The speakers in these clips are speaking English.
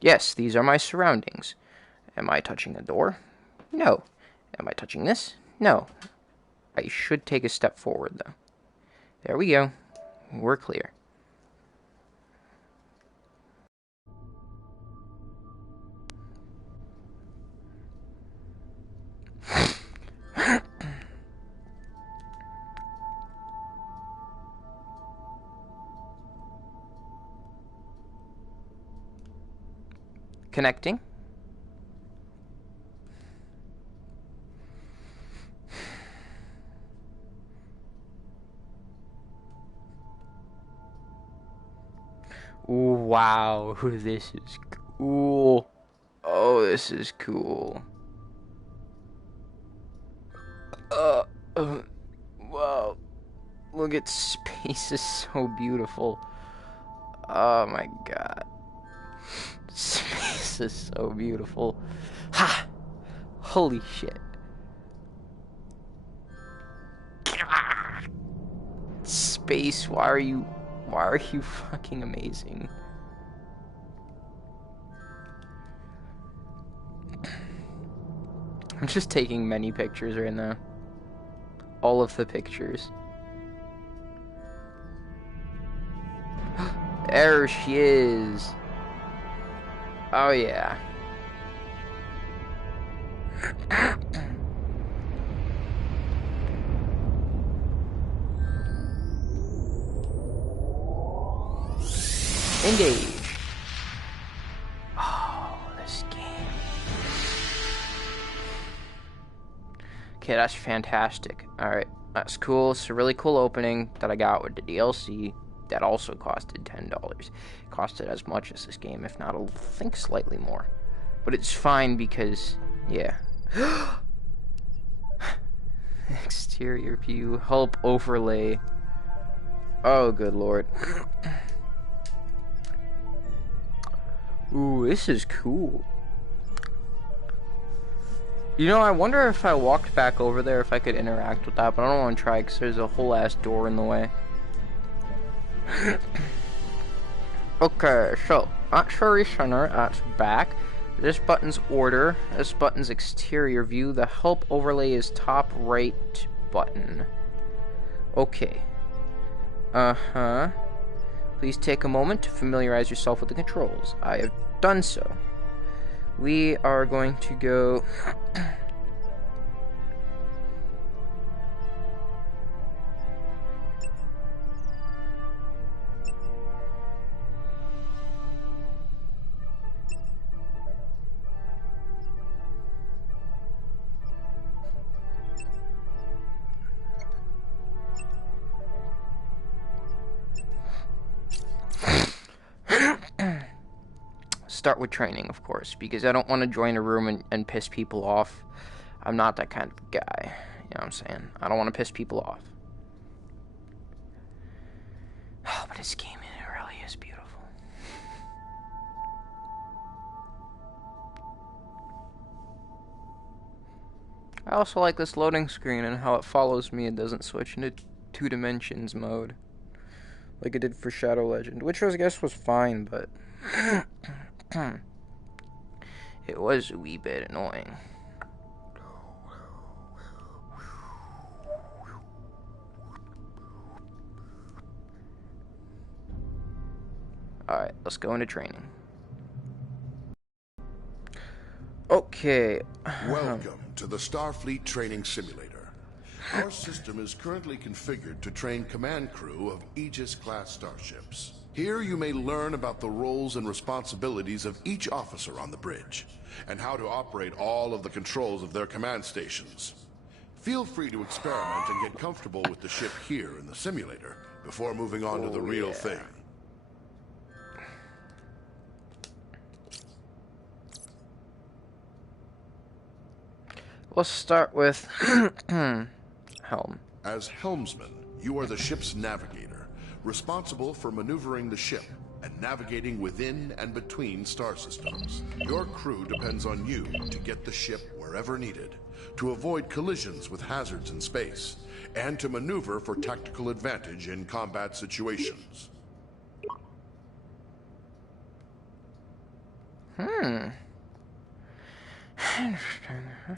Yes, these are my surroundings. Am I touching a door? No. Am I touching this? No. I should take a step forward, though. There we go. We're clear. Connecting. Ooh, wow, this is cool. Oh, this is cool. Uh, uh, wow. Look at space is so beautiful. Oh my god. Space is so beautiful. Ha! Holy shit. Space, why are you fucking amazing? I'm just taking many pictures right now. All of the pictures. There she is. Oh yeah. Engage. Oh, this game. Okay, that's fantastic. Alright, that's cool. It's a really cool opening that I got with the DLC that also costed $10. Costed as much as this game, if not, I think slightly more. But it's fine because, yeah. Exterior view, help overlay. Oh, good lord. Ooh, this is cool. You know, I wonder if I walked back over there if I could interact with that, but I don't want to try because there's a whole ass door in the way. Okay, so, Actuary Center, that's back. This button's order, this button's exterior view, the help overlay is top right button. Okay. Uh-huh. Please take a moment to familiarize yourself with the controls. I have done so. We are going to go... start with training, of course, because I don't want to join a room and piss people off. I'm not that kind of guy. You know what I'm saying? I don't want to piss people off. Oh, but this game, it really is beautiful. I also like this loading screen and how it follows me and doesn't switch into 2 dimensions mode. Like it did for Shadow Legend, which I guess was fine, but... it was a wee bit annoying. Alright, let's go into training. Okay. Welcome to the Starfleet Training Simulator. Our system is currently configured to train command crew of Aegis-class starships. Here you may learn about the roles and responsibilities of each officer on the bridge, and how to operate all of the controls of their command stations. Feel free to experiment and get comfortable with the ship here in the simulator before moving on to the real thing. Let's start with helm. As helmsman, you are the ship's navigator, responsible for maneuvering the ship and navigating within and between star systems. Your crew depends on you to get the ship wherever needed, to avoid collisions with hazards in space, and to maneuver for tactical advantage in combat situations.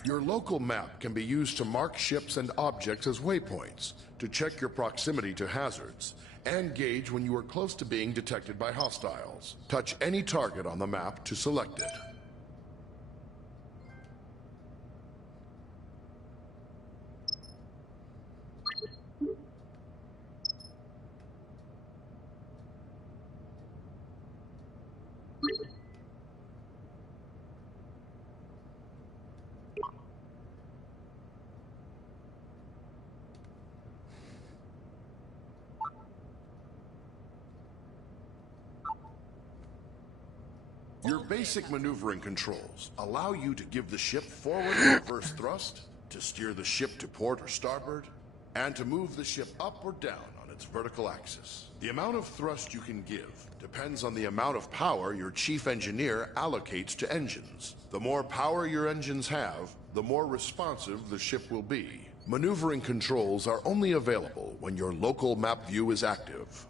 Your local map can be used to mark ships and objects as waypoints, to check your proximity to hazards, and gauge when you are close to being detected by hostiles. Touch any target on the map to select it. Your basic maneuvering controls allow you to give the ship forward or reverse thrust, to steer the ship to port or starboard, and to move the ship up or down on its vertical axis. The amount of thrust you can give depends on the amount of power your chief engineer allocates to engines. The more power your engines have, the more responsive the ship will be. Maneuvering controls are only available when your local map view is active.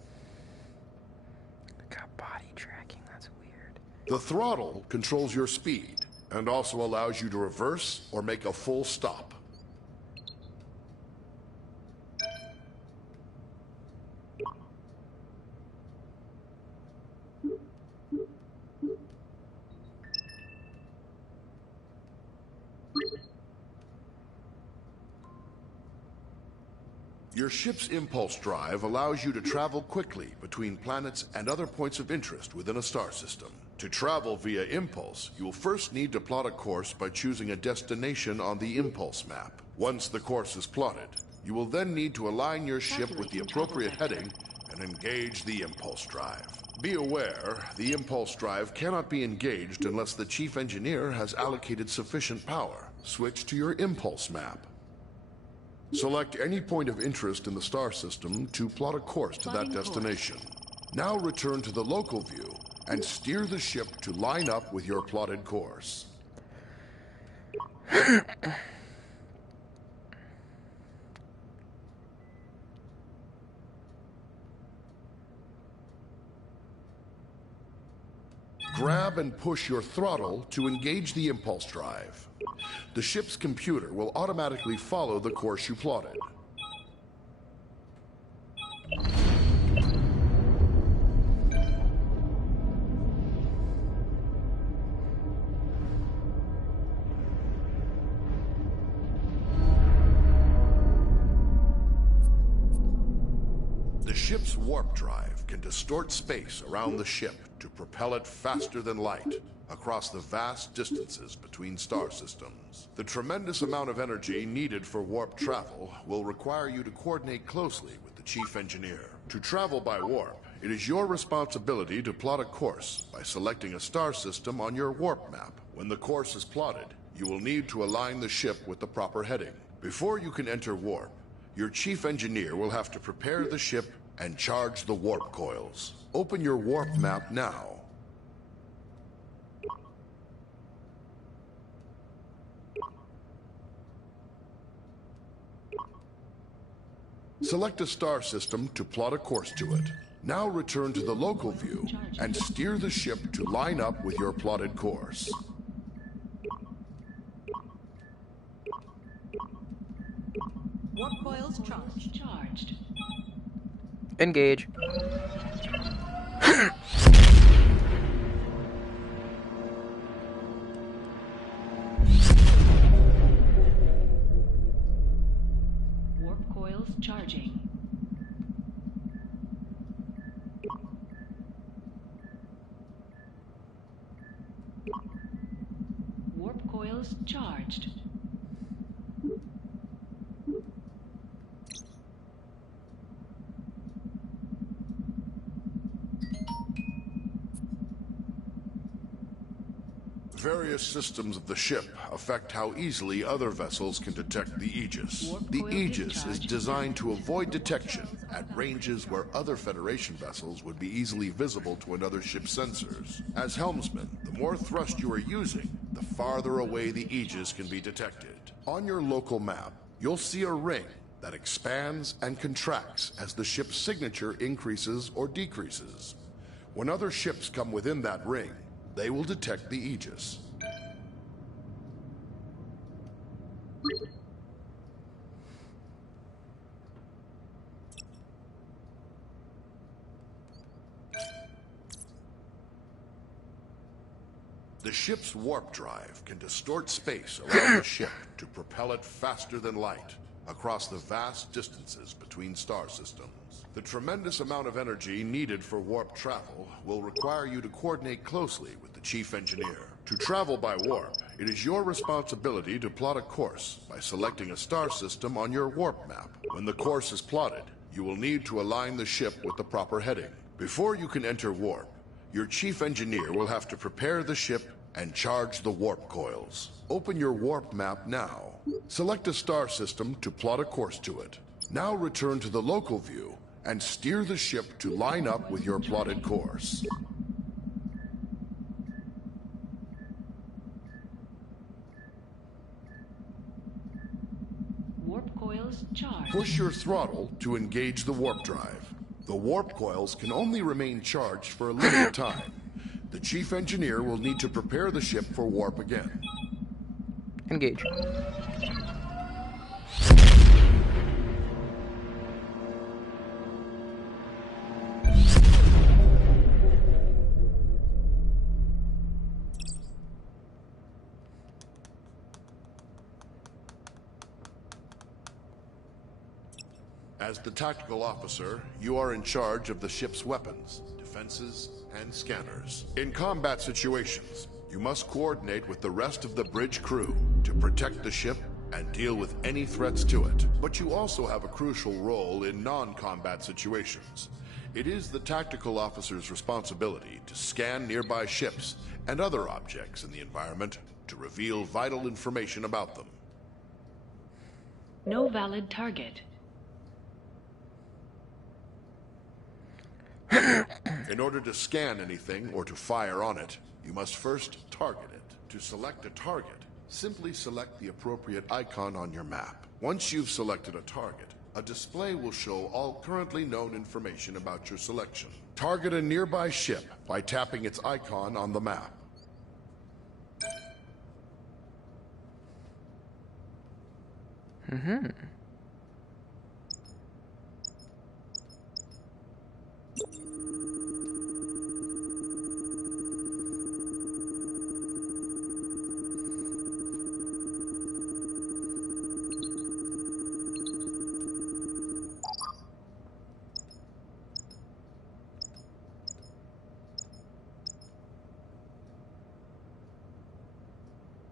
Got body tracking, that's weird. The throttle controls your speed and also allows you to reverse or make a full stop. Your ship's impulse drive allows you to travel quickly between planets and other points of interest within a star system. To travel via impulse, you will first need to plot a course by choosing a destination on the impulse map. Once the course is plotted, you will then need to align your ship with the appropriate heading and engage the impulse drive. Be aware, the impulse drive cannot be engaged unless the chief engineer has allocated sufficient power. Switch to your impulse map. Select any point of interest in the star system to plot a course to that destination. Now return to the local view and steer the ship to line up with your plotted course. Grab and push your throttle to engage the impulse drive. The ship's computer will automatically follow the course you plotted. The ship's warp drive can distort space around the ship to propel it faster than light across the vast distances between star systems. The tremendous amount of energy needed for warp travel will require you to coordinate closely with the chief engineer. To travel by warp, it is your responsibility to plot a course by selecting a star system on your warp map. When the course is plotted, you will need to align the ship with the proper heading. Before you can enter warp, your chief engineer will have to prepare the ship and charge the warp coils. Open your warp map now. Select a star system to plot a course to it. Now return to the local view and steer the ship to line up with your plotted course. Warp coils charged. Engage. Warp coils charging. Warp coils charged. Various systems of the ship affect how easily other vessels can detect the Aegis. The Aegis is designed to avoid detection at ranges where other Federation vessels would be easily visible to another ship's sensors. As helmsman, the more thrust you are using, the farther away the Aegis can be detected. On your local map, you'll see a ring that expands and contracts as the ship's signature increases or decreases. When other ships come within that ring, They will detect the Aegis. The ship's warp drive can distort space around the ship to propel it faster than light across the vast distances between star systems. The tremendous amount of energy needed for warp travel will require you to coordinate closely with the chief engineer. To travel by warp, it is your responsibility to plot a course by selecting a star system on your warp map. When the course is plotted, you will need to align the ship with the proper heading. Before you can enter warp, your chief engineer will have to prepare the ship and charge the warp coils. Open your warp map now. Select a star system to plot a course to it. Now return to the local view and steer the ship to line up with your plotted course. Warp coils charged. Push your throttle to engage the warp drive. The warp coils can only remain charged for a limited time. The chief engineer will need to prepare the ship for warp again. Engage. As the tactical officer, you are in charge of the ship's weapons, defenses, and scanners. In combat situations, you must coordinate with the rest of the bridge crew to protect the ship and deal with any threats to it. But you also have a crucial role in non-combat situations. It is the tactical officer's responsibility to scan nearby ships and other objects in the environment to reveal vital information about them. No valid target. In order to scan anything or to fire on it, you must first target it. To select a target, simply select the appropriate icon on your map. Once you've selected a target, a display will show all currently known information about your selection. Target a nearby ship by tapping its icon on the map.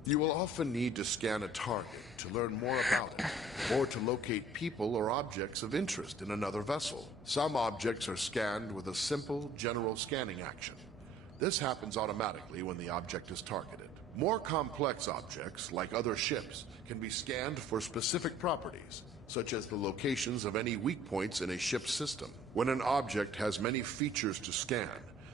You will often need to scan a target to learn more about it, or to locate people or objects of interest in another vessel. Some objects are scanned with a simple, general scanning action. This happens automatically when the object is targeted. More complex objects, like other ships, can be scanned for specific properties, such as the locations of any weak points in a ship's system. When an object has many features to scan,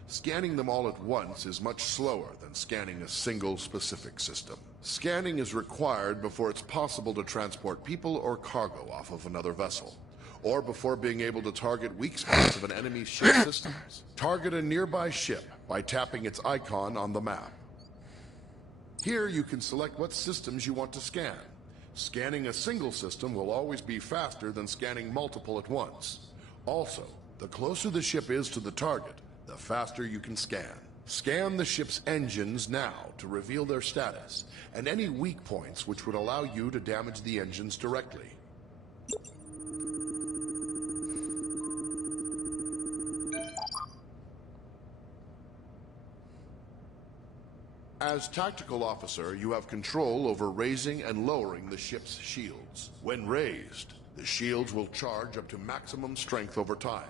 scanning them all at once is much slower than scanning a single specific system. Scanning is required before it's possible to transport people or cargo off of another vessel, or before being able to target weak spots of an enemy's ship systems. Target a nearby ship by tapping its icon on the map. Here you can select what systems you want to scan. Scanning a single system will always be faster than scanning multiple at once. Also, the closer the ship is to the target, the faster you can scan. Scan the ship's engines now to reveal their status, and any weak points which would allow you to damage the engines directly. As tactical officer, you have control over raising and lowering the ship's shields. When raised, the shields will charge up to maximum strength over time.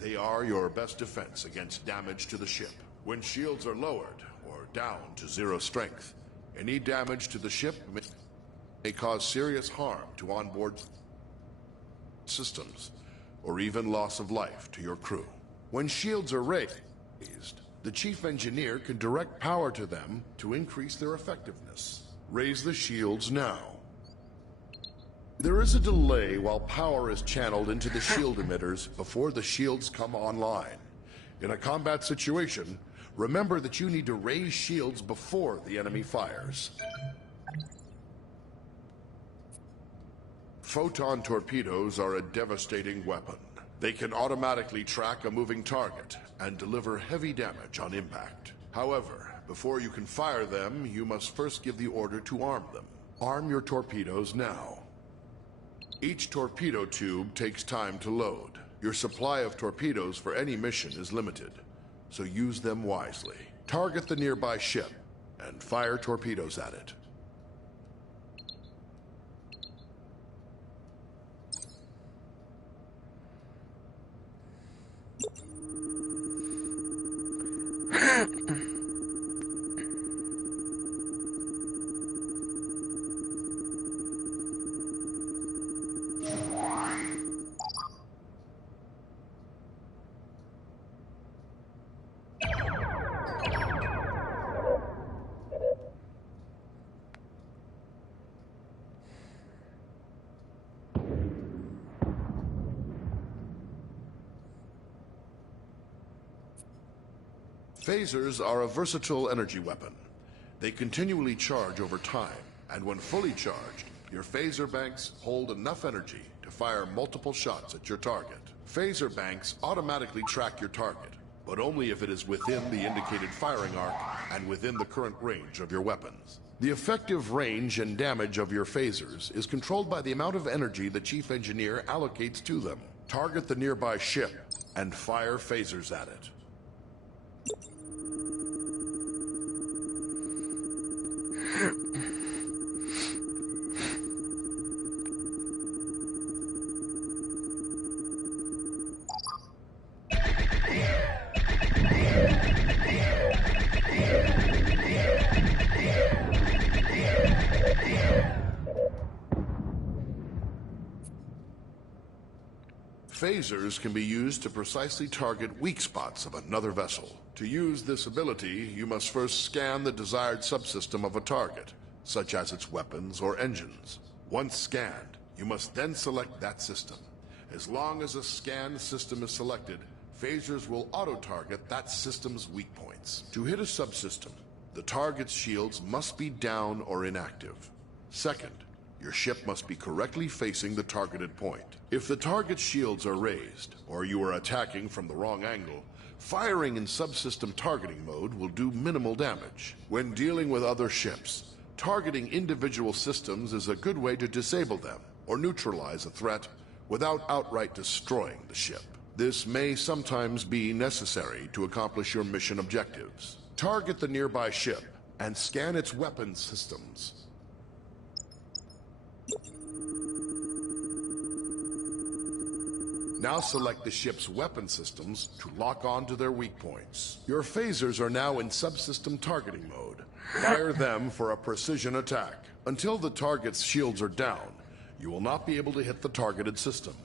They are your best defense against damage to the ship. When shields are lowered or down to 0 strength, any damage to the ship may cause serious harm to onboard systems, or even loss of life to your crew. When shields are raised, the chief engineer can direct power to them to increase their effectiveness. Raise the shields now. There is a delay while power is channeled into the shield emitters before the shields come online. In a combat situation, Remember that you need to raise shields before the enemy fires. Photon torpedoes are a devastating weapon. They can automatically track a moving target and deliver heavy damage on impact. However, before you can fire them, you must first give the order to arm them. Arm your torpedoes now. Each torpedo tube takes time to load. Your supply of torpedoes for any mission is limited, so use them wisely. Target the nearby ship and fire torpedoes at it. Phasers are a versatile energy weapon. They continually charge over time, and when fully charged, your phaser banks hold enough energy to fire multiple shots at your target. Phaser banks automatically track your target, but only if it is within the indicated firing arc and within the current range of your weapons. The effective range and damage of your phasers is controlled by the amount of energy the Chief Engineer allocates to them. Target the nearby ship and fire phasers at it. Phasers can be used to precisely target weak spots of another vessel. To use this ability, you must first scan the desired subsystem of a target, such as its weapons or engines. Once scanned, you must then select that system. As long as a scanned system is selected, phasers will auto-target that system's weak points. To hit a subsystem, the target's shields must be down or inactive. Second, your ship must be correctly facing the targeted point. If the target's shields are raised, or you are attacking from the wrong angle, firing in subsystem targeting mode will do minimal damage. When dealing with other ships, targeting individual systems is a good way to disable them or neutralize a threat without outright destroying the ship. This may sometimes be necessary to accomplish your mission objectives. Target the nearby ship and scan its weapons systems. Now select the ship's weapon systems to lock on to their weak points. Your phasers are now in subsystem targeting mode. Fire them for a precision attack. Until the target's shields are down, you will not be able to hit the targeted system.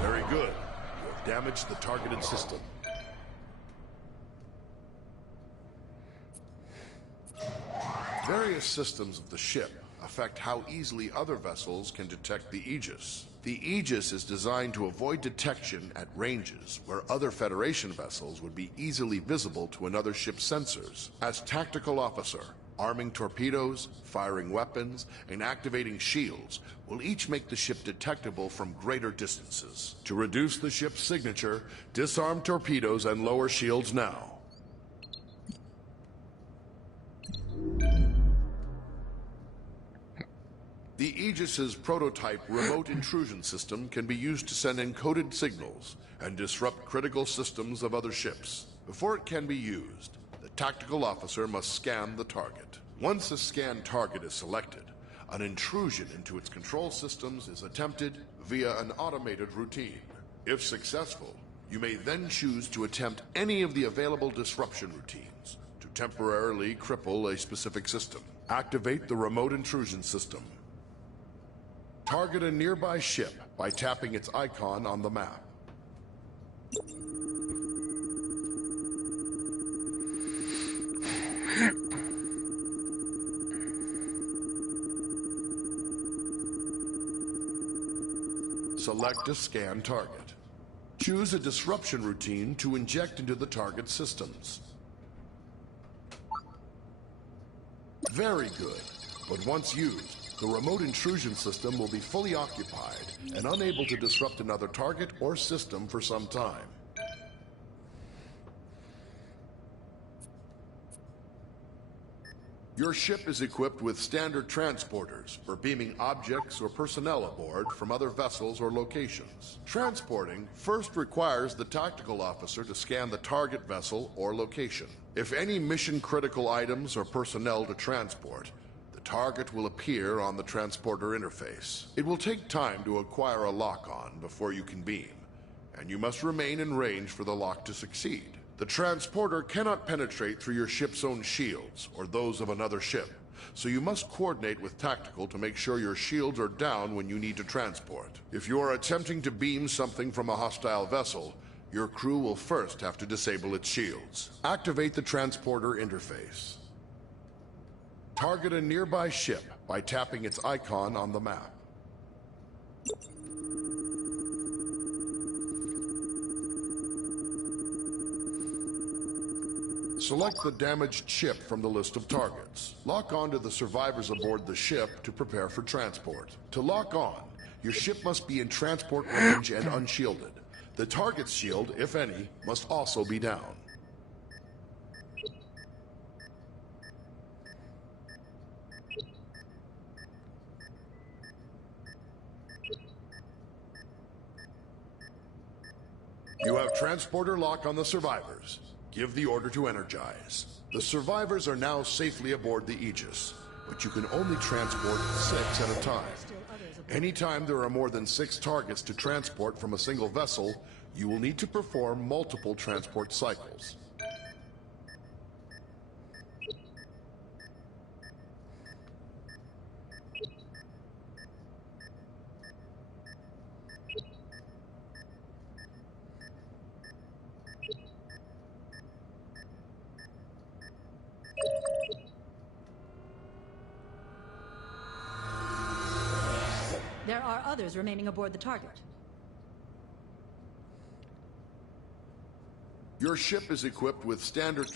Very good. You have damaged the targeted system. Various systems of the ship affect how easily other vessels can detect the Aegis. The Aegis is designed to avoid detection at ranges where other Federation vessels would be easily visible to another ship's sensors. As tactical officer, arming torpedoes, firing weapons, and activating shields will each make the ship detectable from greater distances. To reduce the ship's signature, disarm torpedoes and lower shields now. The Aegis's prototype remote intrusion system can be used to send encoded signals and disrupt critical systems of other ships. Before it can be used, the tactical officer must scan the target. Once a scanned target is selected, an intrusion into its control systems is attempted via an automated routine. If successful, you may then choose to attempt any of the available disruption routines to temporarily cripple a specific system. Activate the remote intrusion system. Target a nearby ship by tapping its icon on the map. Select a scan target. Choose a disruption routine to inject into the target systems. Very good, but once used, the remote intrusion system will be fully occupied and unable to disrupt another target or system for some time. Your ship is equipped with standard transporters for beaming objects or personnel aboard from other vessels or locations. Transporting first requires the tactical officer to scan the target vessel or location. If any mission-critical items or personnel to transport, the target will appear on the transporter interface. It will take time to acquire a lock-on before you can beam, and you must remain in range for the lock to succeed. The transporter cannot penetrate through your ship's own shields or those of another ship, so you must coordinate with tactical to make sure your shields are down when you need to transport. If you are attempting to beam something from a hostile vessel, your crew will first have to disable its shields. Activate the transporter interface. Target a nearby ship by tapping its icon on the map. Select the damaged ship from the list of targets. Lock on to the survivors aboard the ship to prepare for transport. To lock on, your ship must be in transport range and unshielded. The target's shield, if any, must also be down. You have transporter lock on the survivors. Give the order to energize. The survivors are now safely aboard the Aegis, but you can only transport 6 at a time. Anytime there are more than 6 targets to transport from a single vessel, you will need to perform multiple transport cycles. There are others remaining aboard the target. Your ship is equipped with standard...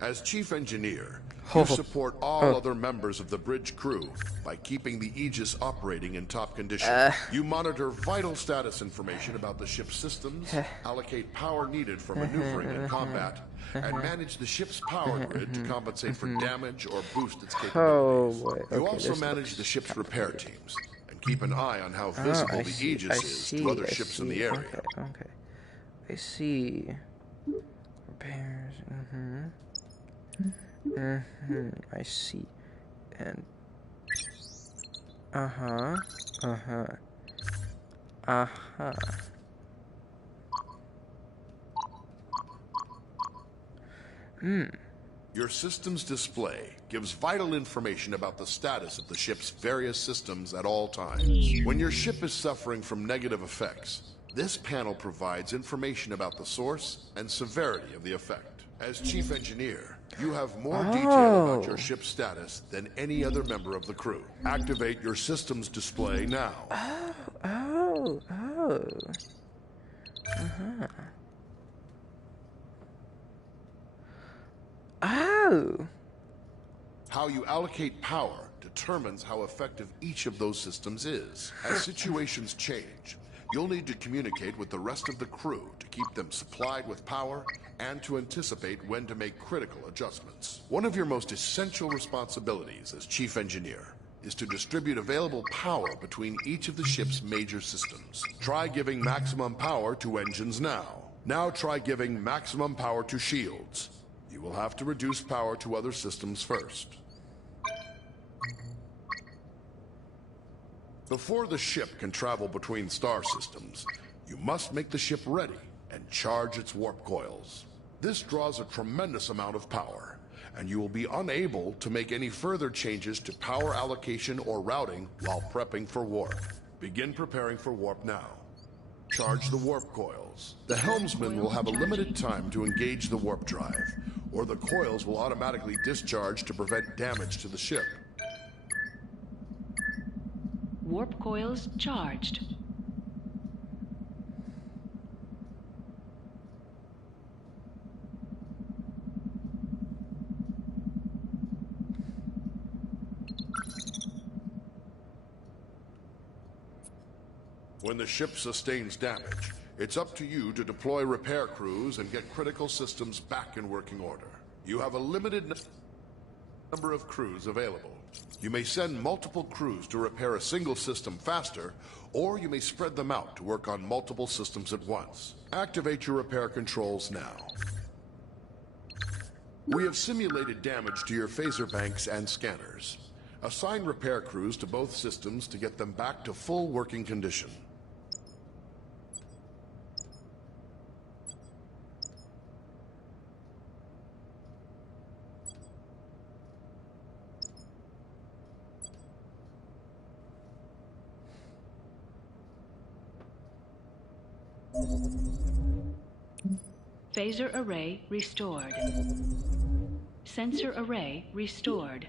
As chief engineer, you support all other members of the bridge crew by keeping the Aegis operating in top condition. You monitor vital status information about the ship's systems, allocate power needed for maneuvering and combat, and manage the ship's power grid to compensate for damage or boost its capabilities. You also manage the ship's repair teams and keep an eye on how visible the Aegis is to other ships in the area. Okay. I see. Repairs. I see. And Your system's display gives vital information about the status of the ship's various systems at all times. When your ship is suffering from negative effects, this panel provides information about the source and severity of the effect. As chief engineer, you have more detail about your ship's status than any other member of the crew. Activate your system's display now. How you allocate power determines how effective each of those systems is. As situations change, You'll need to communicate with the rest of the crew to keep them supplied with power and to anticipate when to make critical adjustments. One of your most essential responsibilities as Chief Engineer is to distribute available power between each of the ship's major systems. Try giving maximum power to engines now. Now try giving maximum power to shields. You will have to reduce power to other systems first. Before the ship can travel between star systems, you must make the ship ready and charge its warp coils. This draws a tremendous amount of power, and you will be unable to make any further changes to power allocation or routing while prepping for warp. Begin preparing for warp now. Charge the warp coils. The helmsman will have a limited time to engage the warp drive, or the coils will automatically discharge to prevent damage to the ship. Warp coils charged. When the ship sustains damage, it's up to you to deploy repair crews and get critical systems back in working order. You have a limited number of crews available. You may send multiple crews to repair a single system faster, or you may spread them out to work on multiple systems at once. Activate your repair controls now. We have simulated damage to your phaser banks and scanners. Assign repair crews to both systems to get them back to full working condition. Phaser array restored. Sensor array restored.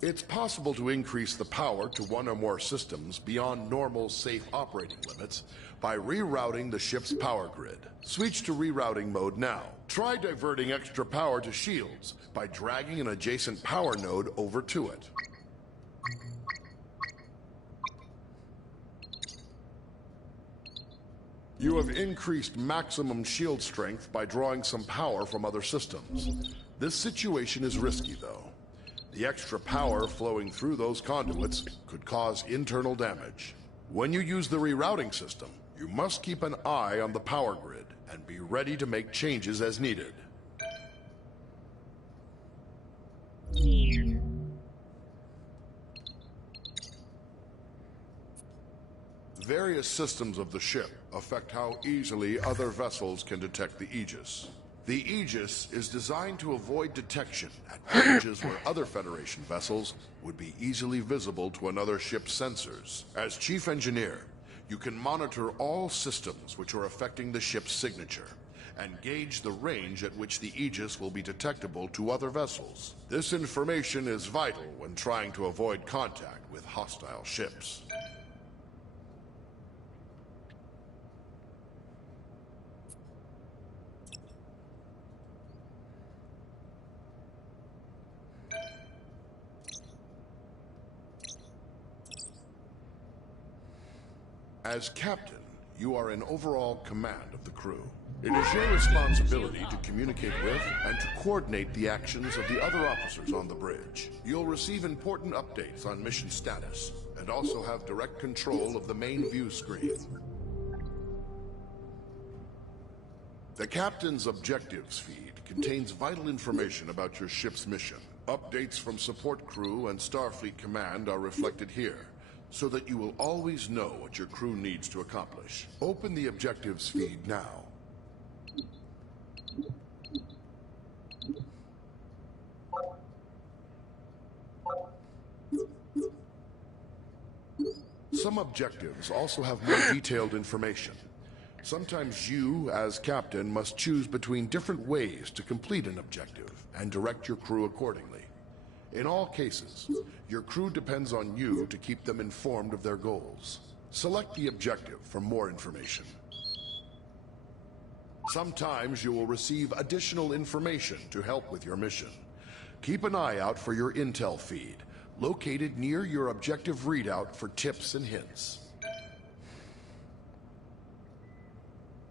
It's possible to increase the power to one or more systems beyond normal safe operating limits by rerouting the ship's power grid. Switch to rerouting mode now. Try diverting extra power to shields by dragging an adjacent power node over to it. You have increased maximum shield strength by drawing some power from other systems. This situation is risky, though. The extra power flowing through those conduits could cause internal damage. When you use the rerouting system, you must keep an eye on the power grid and be ready to make changes as needed. Various systems of the ship affect how easily other vessels can detect the Aegis. The Aegis is designed to avoid detection at ranges where other Federation vessels would be easily visible to another ship's sensors. As Chief Engineer, you can monitor all systems which are affecting the ship's signature and gauge the range at which the Aegis will be detectable to other vessels. This information is vital when trying to avoid contact with hostile ships. As captain, you are in overall command of the crew. It is your responsibility to communicate with and to coordinate the actions of the other officers on the bridge. You'll receive important updates on mission status and also have direct control of the main view screen. The captain's objectives feed contains vital information about your ship's mission. Updates from support crew and Starfleet Command are reflected here, so that you will always know what your crew needs to accomplish. Open the objectives feed now. Some objectives also have more detailed information. Sometimes you, as captain, must choose between different ways to complete an objective and direct your crew accordingly. In all cases, your crew depends on you to keep them informed of their goals. Select the objective for more information. Sometimes you will receive additional information to help with your mission. Keep an eye out for your intel feed, located near your objective readout for tips and hints.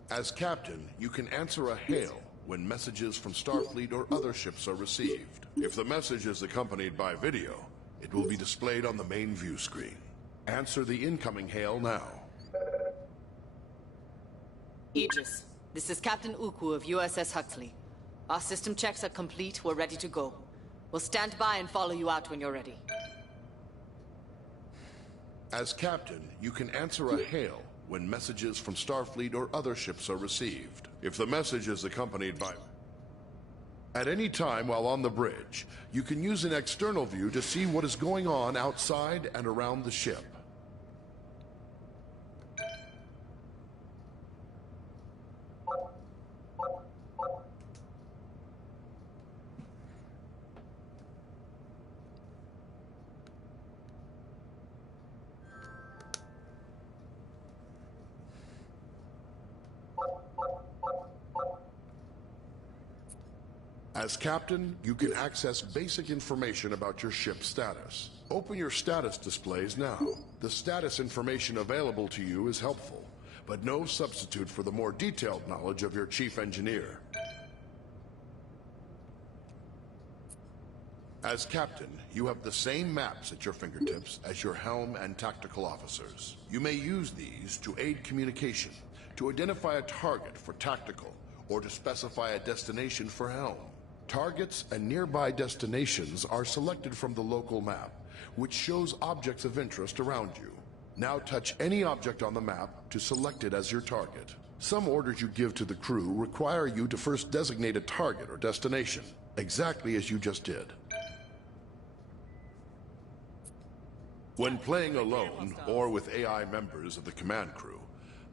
As captain, you can answer a hail when messages from Starfleet or other ships are received. If the message is accompanied by video, it will be displayed on the main view screen. Answer the incoming hail now. Aegis, this is Captain Uku of USS Huxley. Our system checks are complete. We're ready to go. We'll stand by and follow you out when you're ready. As captain, you can answer a hail when messages from Starfleet or other ships are received. If the message is accompanied by... At any time while on the bridge, you can use an external view to see what is going on outside and around the ship. As captain, you can access basic information about your ship's status. Open your status displays now. The status information available to you is helpful, but no substitute for the more detailed knowledge of your chief engineer. As captain, you have the same maps at your fingertips as your helm and tactical officers. You may use these to aid communication, to identify a target for tactical, or to specify a destination for helm. Targets and nearby destinations are selected from the local map, which shows objects of interest around you. Now touch any object on the map to select it as your target. Some orders you give to the crew require you to first designate a target or destination, exactly as you just did. When playing alone or with AI members of the command crew,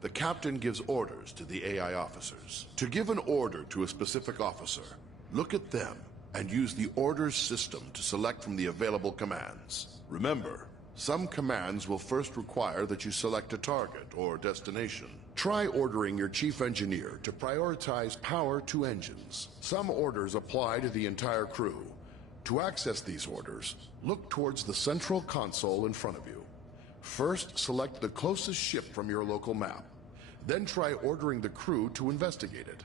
the captain gives orders to the AI officers. To give an order to a specific officer, look at them and use the orders system to select from the available commands. Remember, some commands will first require that you select a target or destination. Try ordering your chief engineer to prioritize power to engines. Some orders apply to the entire crew. To access these orders, look towards the central console in front of you. First, select the closest ship from your local map. Then try ordering the crew to investigate it.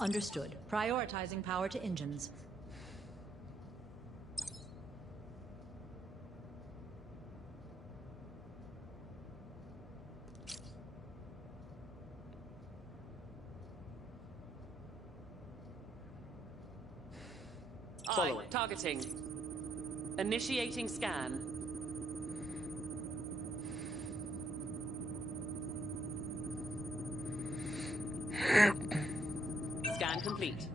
Understood. Prioritizing power to engines. Follow it. Targeting. Initiating scan. Scan complete.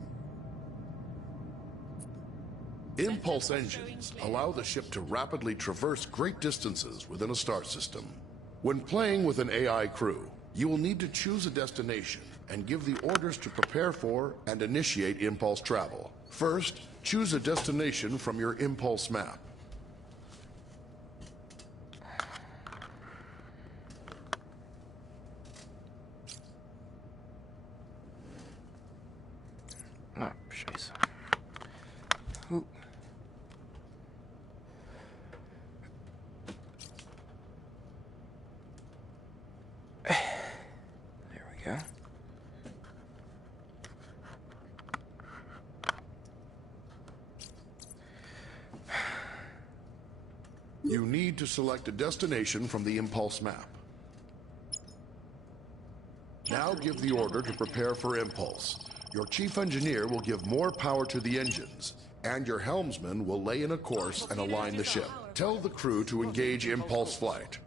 Impulse engines allow the ship to rapidly traverse great distances within a star system. When playing with an AI crew, you will need to choose a destination and give the orders to prepare for and initiate impulse travel. First, choose a destination from your impulse map. Ah, scheiße. Ooh. There we go. You need to select a destination from the impulse map. Now give the order to prepare for impulse. Your chief engineer will give more power to the engines, and your helmsman will lay in a course and align the ship. Tell the crew to engage impulse flight.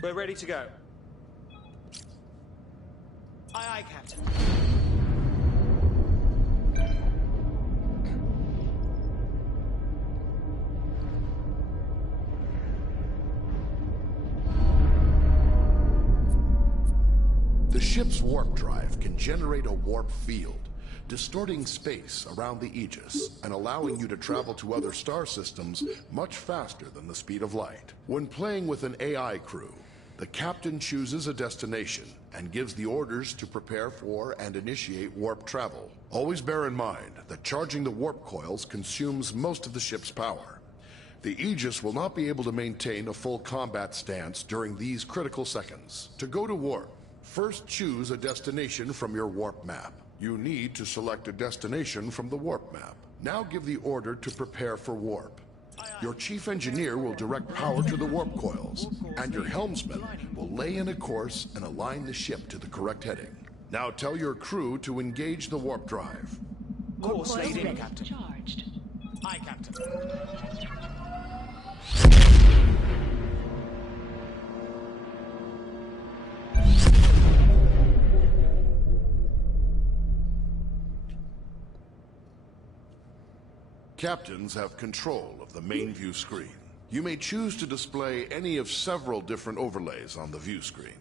We're ready to go. Aye, aye, Captain. Earth's warp drive can generate a warp field, distorting space around the Aegis and allowing you to travel to other star systems much faster than the speed of light. When playing with an AI crew, the captain chooses a destination and gives the orders to prepare for and initiate warp travel. Always bear in mind that charging the warp coils consumes most of the ship's power. The Aegis will not be able to maintain a full combat stance during these critical seconds. To go to warp, first choose a destination from your warp map. You need to select a destination from the warp map. Now give the order to prepare for warp. Your chief engineer will direct power to the warp coils, and your helmsman will lay in a course and align the ship to the correct heading. Now tell your crew to engage the warp drive. Course Course laid in, ready. Captain. Charged. Aye, Captain. Captains have control of the main view screen. You may choose to display any of several different overlays on the view screen.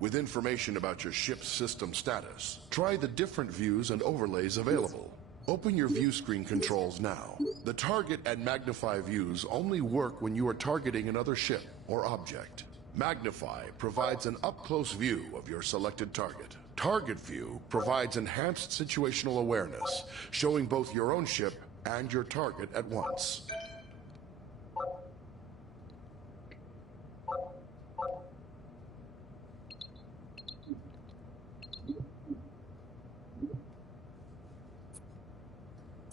With information about your ship's system status, try the different views and overlays available. Open your view screen controls now. The target and magnify views only work when you are targeting another ship or object. Magnify provides an up-close view of your selected target. Target view provides enhanced situational awareness, showing both your own ship and your target at once.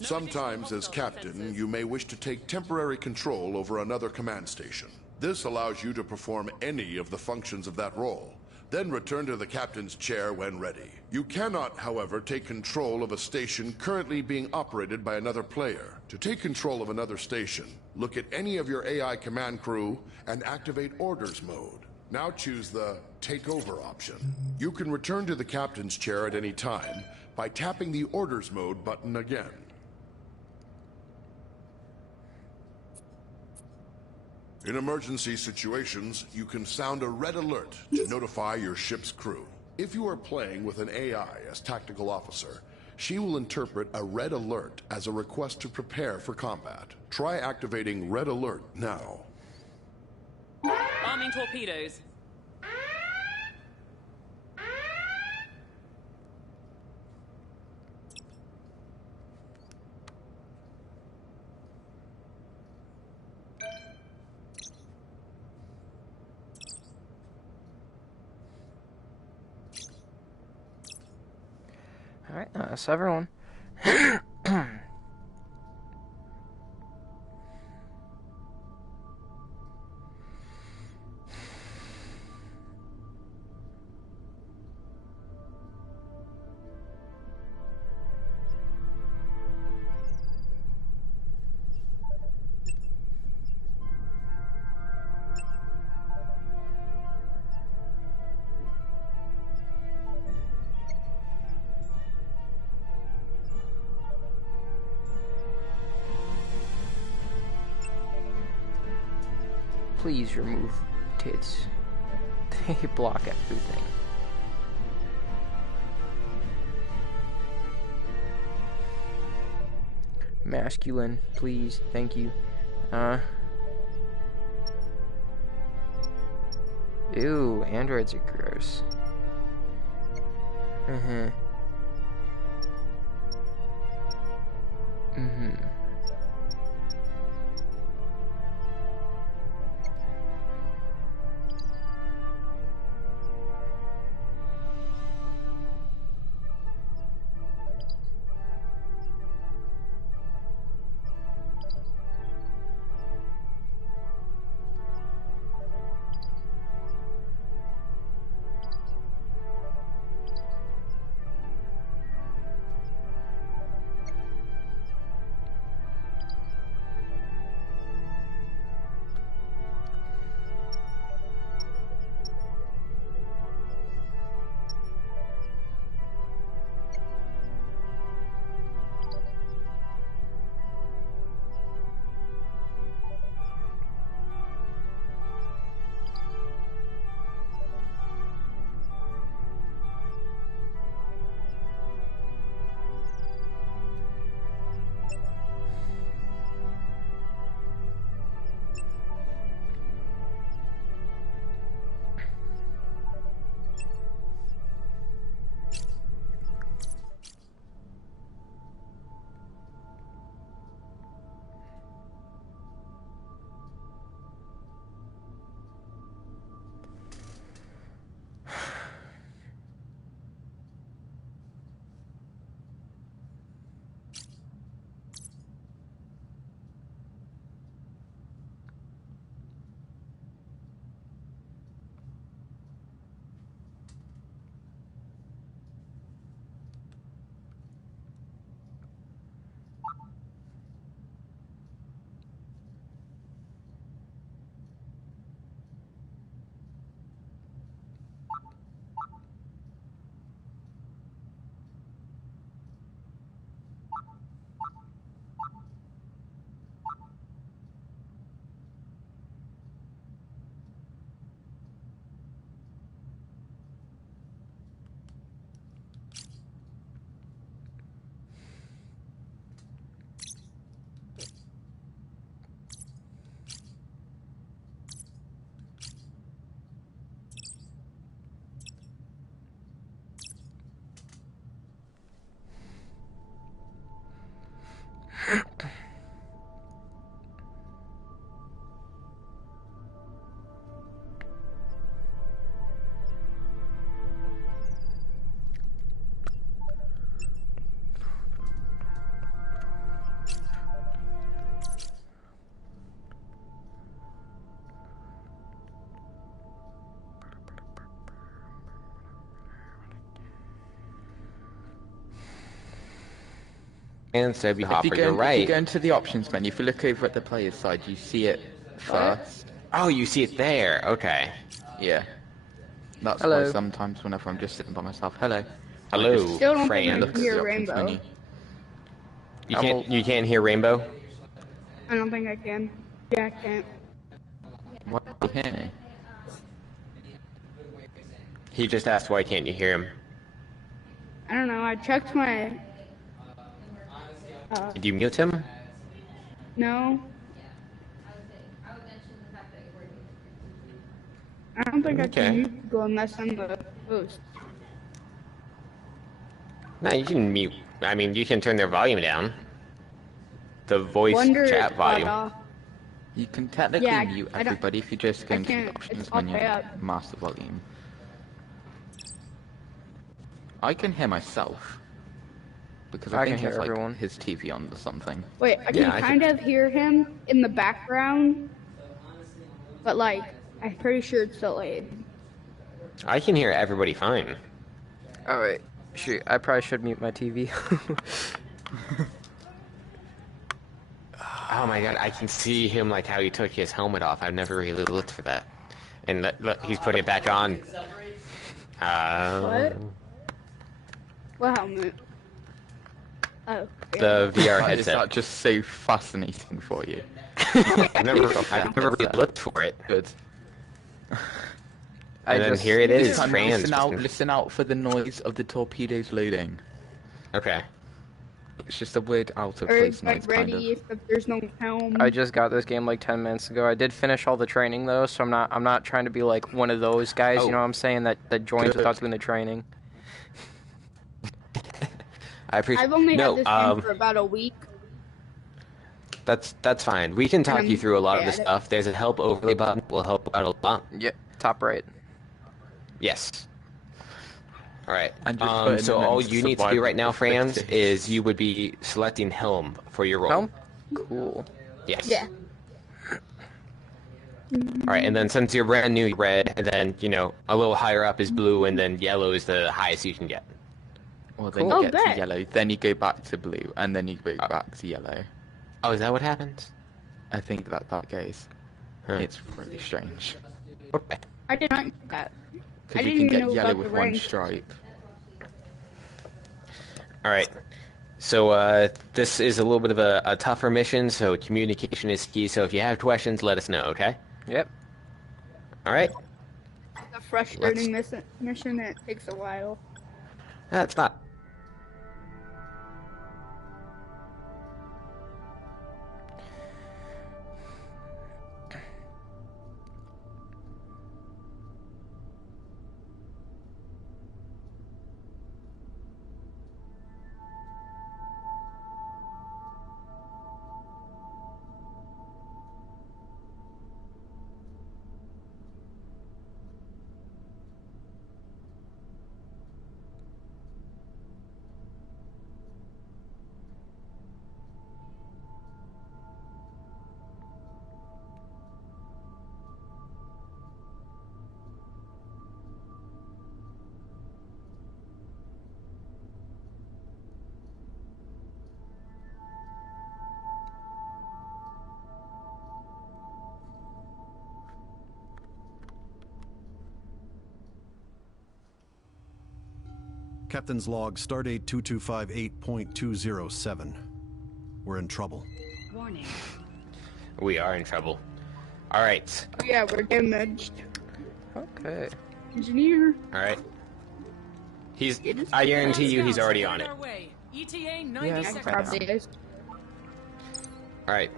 Sometimes, as captain, you may wish to take temporary control over another command station. This allows you to perform any of the functions of that role, then return to the captain's chair when ready. You cannot, however, take control of a station currently being operated by another player. To take control of another station, look at any of your AI command crew and activate orders mode. Now choose the Take Over option. You can return to the captain's chair at any time by tapping the Orders mode button again. In emergency situations, you can sound a red alert to notify your ship's crew. If you are playing with an AI as tactical officer, she will interpret a red alert as a request to prepare for combat. Try activating red alert now. Arming torpedoes. Alright, that's everyone. Please remove tits. They block everything. Masculine, please. Thank you. Ew, androids are gross. And so if you If hopper, you're if you right. go into the options menu, if you look over at the player's side, you see it first. Oh, you see it there. Okay. Yeah. That's why Hello. sometimes whenever I'm just sitting by myself, hello. Hello, Still don't think I Fran. Look can at hear the options Rainbow. menu. You can't hear Rainbow? I don't think I can. Yeah, I can't. Why do you hear me? He just asked why can't you hear him. I don't know. I checked my. Did you mute him? No. I don't think I Okay. can mute people unless I'm the host. No, you can mute. I mean, you can turn their volume down. The voice Wonder chat it volume. got off. You can technically Yeah, mute I don't- everybody if you just go I into the can't- options it's all menu, way up. master volume. I can hear myself. Because I I think can hear it's like everyone. his TV on or something. Wait, I can Yeah, I kind of hear him in the background, but like, I'm pretty sure it's delayed. I can hear everybody fine. Alright. Shoot, I probably should mute my TV. Oh my god, I can see him like how he took his helmet off. I've never really looked for that. And look, he's putting it back on. What? What helmet? Oh. Yeah. The VR Is that headset. just so fascinating for you? I've never really looked for it. Good. And then here it is, Time, Fran's. listen out for the noise of the torpedoes loading. Okay. It's just a weird out of Or place is noise, like kind ready of. if there's no helm. I just got this game like 10 minutes ago. I did finish all the training though, so I'm not trying to be like one of those guys, Oh. you know what I'm saying, that joins Good. without doing the training. I appreciate. I've only no, had this game for about a week. that's fine. We can talk you through a lot of the bad at it. stuff. There's a help overlay button. Will help out a lot. Yep, top right. Yes. All right. And just put in So the all next you need to do survival right now, Franz, perspective. is you would be selecting Helm for your role. Helm? Cool. Yes. Yeah. All right, and then since you're brand new, red, and then a little higher up is blue, and then yellow is the highest you can get. Well, then Cool. you Oh, get to bet. yellow, then you go back to blue, and then you go back to yellow. Oh, is that what happens? I think that goes. Huh. It's really strange. Okay. I did not get that. I Because you didn't can even get know yellow about with the one rank. stripe. All right. So this is a little bit of a tougher mission, so communication is key. So if you have questions, let us know, okay? Yep. All right. It's a frustrating mission. It takes a while. That's not. Captain's log, Stardate 2258.207. We're in trouble. Warning. We are in trouble. All right. Oh yeah, we're damaged. Okay. Engineer. All right. I guarantee you he's already on it. ETA 90 Yeah, Yeah, probably is. All right.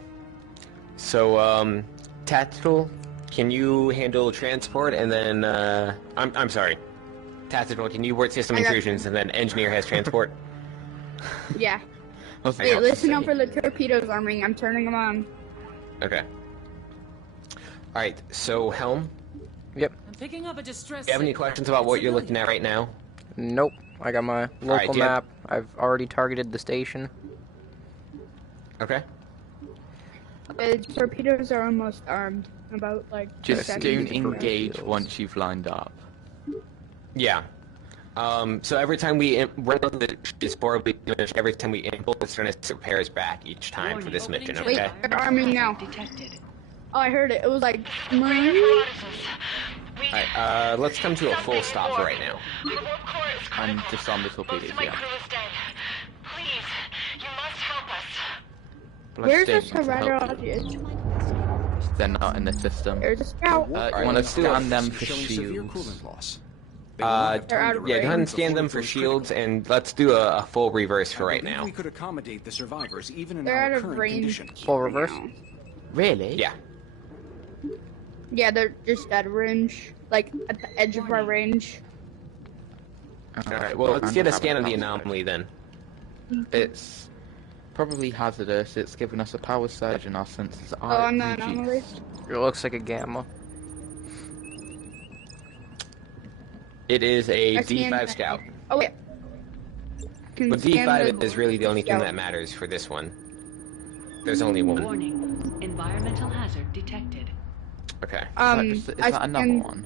So, Tactical, can you handle transport, and then, I'm sorry. Tactical, can you work system I got intrusions, and then Engineer has transport? Yeah. I was Wait, about to listen say, out for the torpedoes arming. I'm turning them on. Okay. All right, so Helm, Yep. I'm picking up a distress. do you have any questions about what you're looking at right now? Nope. I got my local do you have- map. I've already targeted the station. Okay. The torpedoes are almost armed. About like Just 2 don't seconds. engage once you've lined up. Yeah. So every time we run the spore, every time we impulse, it's going to repairs back each time for this mission, Wait, okay? they're arming now. Oh, I heard it. It was like... Alright, let's come to a full stop for right now. And disarm the torpedoes, yeah. Where's the Bloodstain to surrender help. object? They're not in the system. There's a scout. You Alright, want to let's do it. scan them for Showing severe shields. coolant loss. They're out of Yeah, go ahead and range. scan them for shields, and let's do a full reverse for right now. We could accommodate the survivors even in They're our out of current range. conditions. Full reverse. Really? Yeah. Yeah, they're just out of range. Like, at the edge of our range. Alright, well, let's get a scan of the anomaly then. It's probably hazardous. It's given us a power surge and our senses Oh, are on the reduced. anomaly? It looks like a gamma. It is a I scanned D5 that. Scout. Oh, wait. Can But scan D5 the- is really the only thing Scout. that matters for this one. There's only one. Warning. Environmental hazard detected. Okay. Is I that another scanned- one?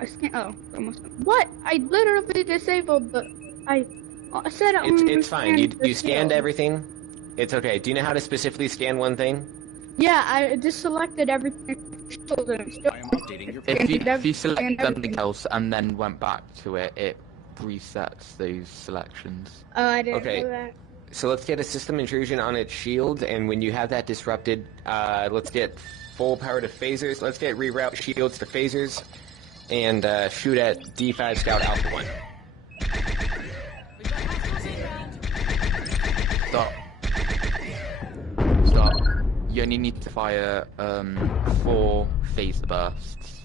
I scanned. Oh, almost. What? I literally disabled the. I said I It's fine. You the scanned shield. everything. It's okay. Do you know how to specifically scan one thing? Yeah, I just selected everything. Still didn't. Still. I am updating your If you select Scanned something everything. else and then went back to it, it resets those selections. Oh, I didn't Okay. know that. So let's get a system intrusion on its shield, and when you have that disrupted, let's get full power to phasers. Let's get reroute shields to phasers, and shoot at D5 Scout Alpha 1. Stop. Stop. You only need to fire 4 phaser bursts.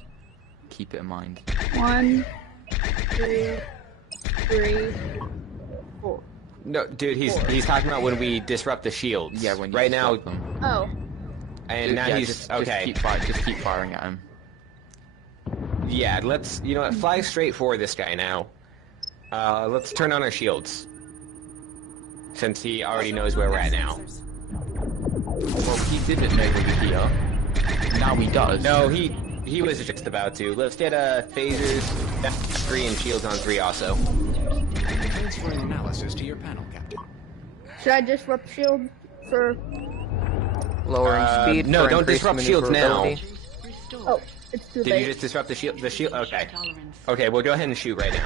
Keep it in mind. 1, 2, 3, 4. No, dude, he's talking about when we disrupt the shields. Yeah, when you right now, disrupt them. Oh. and now Yeah, he's just okay. Just keep firing at him. Yeah, let's fly straight for this guy now. Let's turn on our shields, since he already knows where we're at now. Well, he didn't know we were here. Now he does. No, he was just about to. Let's get phasers, that's 3, and shields on 3 also. Transferring analysis to your panel, Captain. Should I disrupt shield for? Lowering speed. no, for don't increased disrupt shields now. maneuverability. Oh, it's too Did late. you just disrupt the shield? The shield? Okay. Tolerance. Okay, well, go ahead and shoot right now.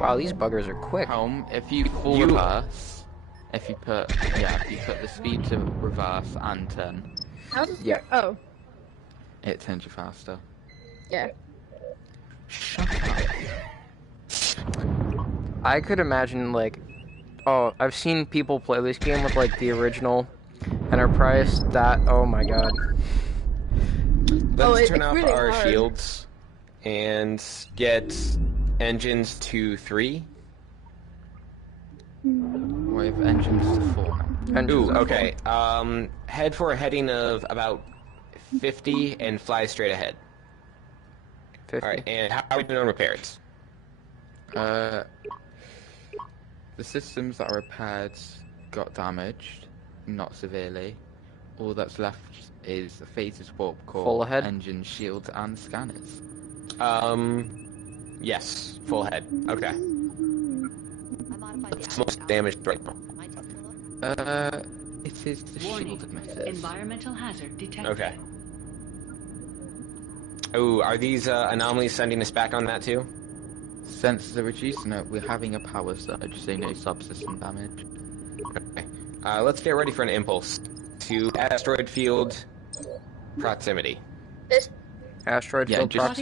Wow, these buggers are quick. Home, if you full reverse, if you put the speed to reverse and turn, How does Yeah. Oh, it turns you faster. yeah. Shut up. I could imagine, like, I've seen people play this game with, like, the original Enterprise. Oh my god. Let's it's turn off really our hard. shields and get engines to 3. With engines to 4. Engines Ooh, are okay. Head for a heading of about 50 and fly straight ahead. 50. Alright, and how are we doing on repairs? The systems that are repaired got damaged, not severely. All that's left is a phaser warp core, Full ahead? engine, shields, and scanners. Yes, full head. Okay. It's most damaged right now. It is the Warning. shield emitters. Environmental hazard detected. Okay. Ooh, are these anomalies sending us back on that too? Sensors are reduced, no, we're having a power surge, so no subsystem damage. Okay. Let's get ready for an impulse to asteroid field proximity. This. Asteroid Yeah, field just,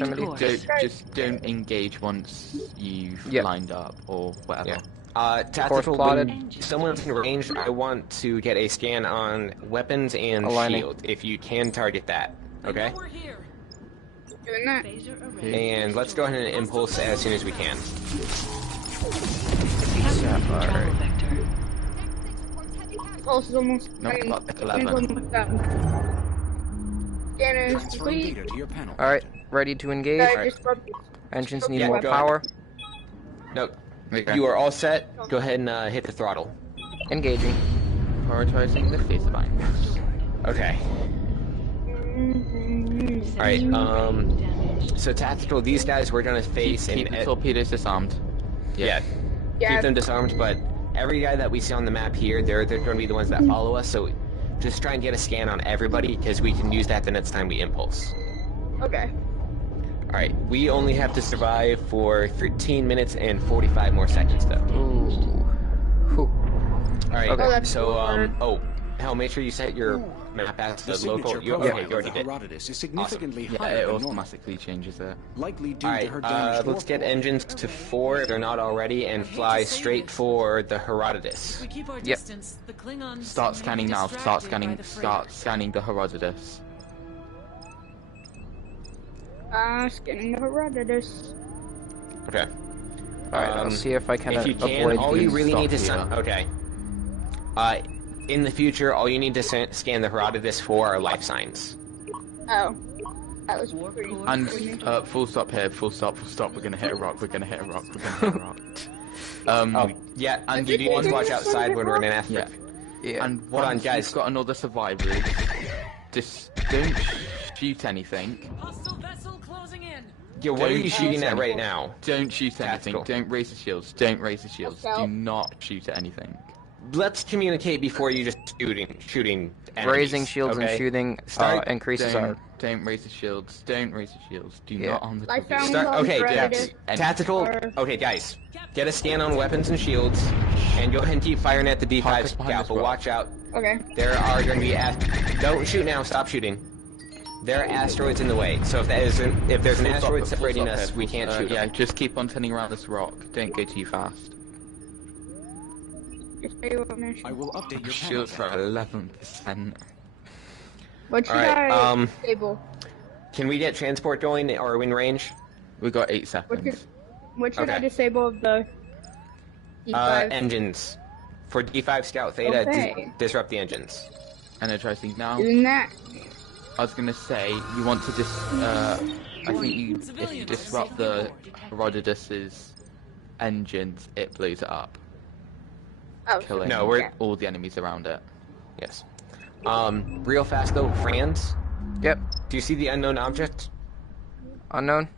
proximity. don't engage once you've Yep. lined up, or whatever. Yeah. Course Tactical, plotted. when someone's in range, I want to get a scan on weapons and Aligning. shield, if you can target that. Okay? We're here. Doing that. Phaser array. And let's go ahead and impulse as soon as we can. Travel vector. Pulse is almost. Nope, I mean, not it's 11. almost done. Scanners Transferring complete. data to your panel. Alright, ready to engage. Should I disrupt? Engines need Yeah, more go ahead. power. No, Okay. you are all set. Go ahead and hit the throttle. Engaging. Prioritizing the phaser banks. Okay. Alright, so Tactical, these guys we're gonna face Keep and the torpedoes disarmed. yeah, Yeah. keep them disarmed, but every guy that we see on the map here, they're gonna be the ones that follow us, so just try and get a scan on everybody, because we can use that the next time we impulse. Okay. Alright, we only have to survive for 13 minutes and 45 more seconds, though. Ooh. Whew. Alright, Okay. Oh, that's so, Hell, make sure you set your map as The the local... signature You profile already of the did. Herodotus is significantly Yeah, higher it than normal, automatically changes it. likely due to her Alright, damaged let's get warp engines to 4 if they're not already, and fly straight for the Herodotus. We keep our Yep. distance. The Klingons Start may be scanning now. distracted by the Start scanning the Herodotus. Scanning the Herodotus. Okay. Alright, I'll see if I can If you can, avoid all you these. really need to stop here. okay. In the future, all you need to scan the Herodotus for are life signs. Oh. That was pretty And funny. full stop here. Full stop. Full stop. We're gonna hit a rock. We're gonna hit a rock. We're gonna hit a rock. Oh, yeah, and you do need to watch outside when we're in an F. Yeah. Yeah. And Hold on, once guys. you've got another survivor, just don't shoot anything. hostile vessel closing in. Yeah, what are Don't you shooting shoot at right anything. now? Don't shoot anything. Tactical. Don't raise the shields. Don't raise the shields. Let's go. Do not shoot at anything. Let's communicate before you just shooting enemies, Raising shields and okay? shooting Start- increases don't, our... Don't raise the shields. Don't raise the shields. Do Yeah. not on the I torpedoes. found Start, on okay, Herodotus. tactical. Or- Okay, guys, get a scan on weapons and shields, and go ahead and keep firing at the D5 Park us behind scout. this But rock. watch out, Okay. there are going to be don't shoot now. Stop shooting. There are asteroids in the way, so if there's an Full stop, asteroid full separating stop us, here, we full- can't shoot Yeah, them. just keep on turning around this rock. Don't go too fast. Just stay on there. I will update your panel. Shields for 11%. What should Alright, I disable? Can we get transport going or in range? We got 8 What seconds. should, what should I Okay. disable of the D5? Engines. For D5 Scout Theta, Okay. disrupt the engines. Energizing now. Doing that. I was gonna say, you want to I think if you disrupt the Herodotus's engines, it blows it up, Oh, killing No, we're- all the enemies around it. Yes. Real fast though, Franz, Yep. do you see the unknown object? Unknown?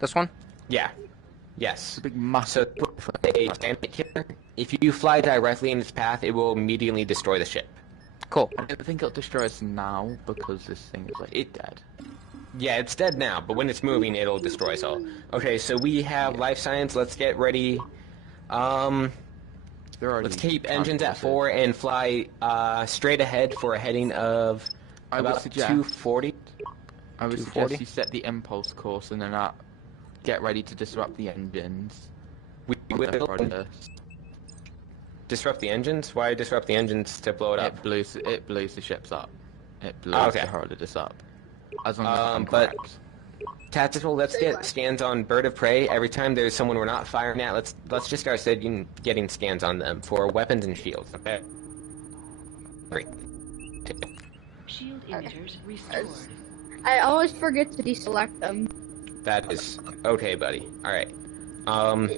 This one? Yeah. Yes. It's a big So, massive. a bandit killer, if you fly directly in its path, it will immediately destroy the ship. Cool. I don't think it'll destroy us now because this thing is like dead. Yeah, it's dead now, but when it's moving, it'll destroy us all. Okay, so we have life science. Let's get ready. Let's keep engines at 4 and fly straight ahead for a heading of I would about suggest- 240. I would 240? suggest you set the impulse course and then get ready to disrupt the engines. We of the will Herodotus. disrupt the engines. Why disrupt the engines to blow it up? It blows the ships up. It blows Okay. the Herodotus up. As long as I'm But correct. tactical. Let's get scans on bird of prey. Every time there's someone we're not firing at, let's just start getting scans on them for weapons and shields. Okay. 3, 2. Shield emitters restored. I always forget to deselect them. That is okay, buddy. All right.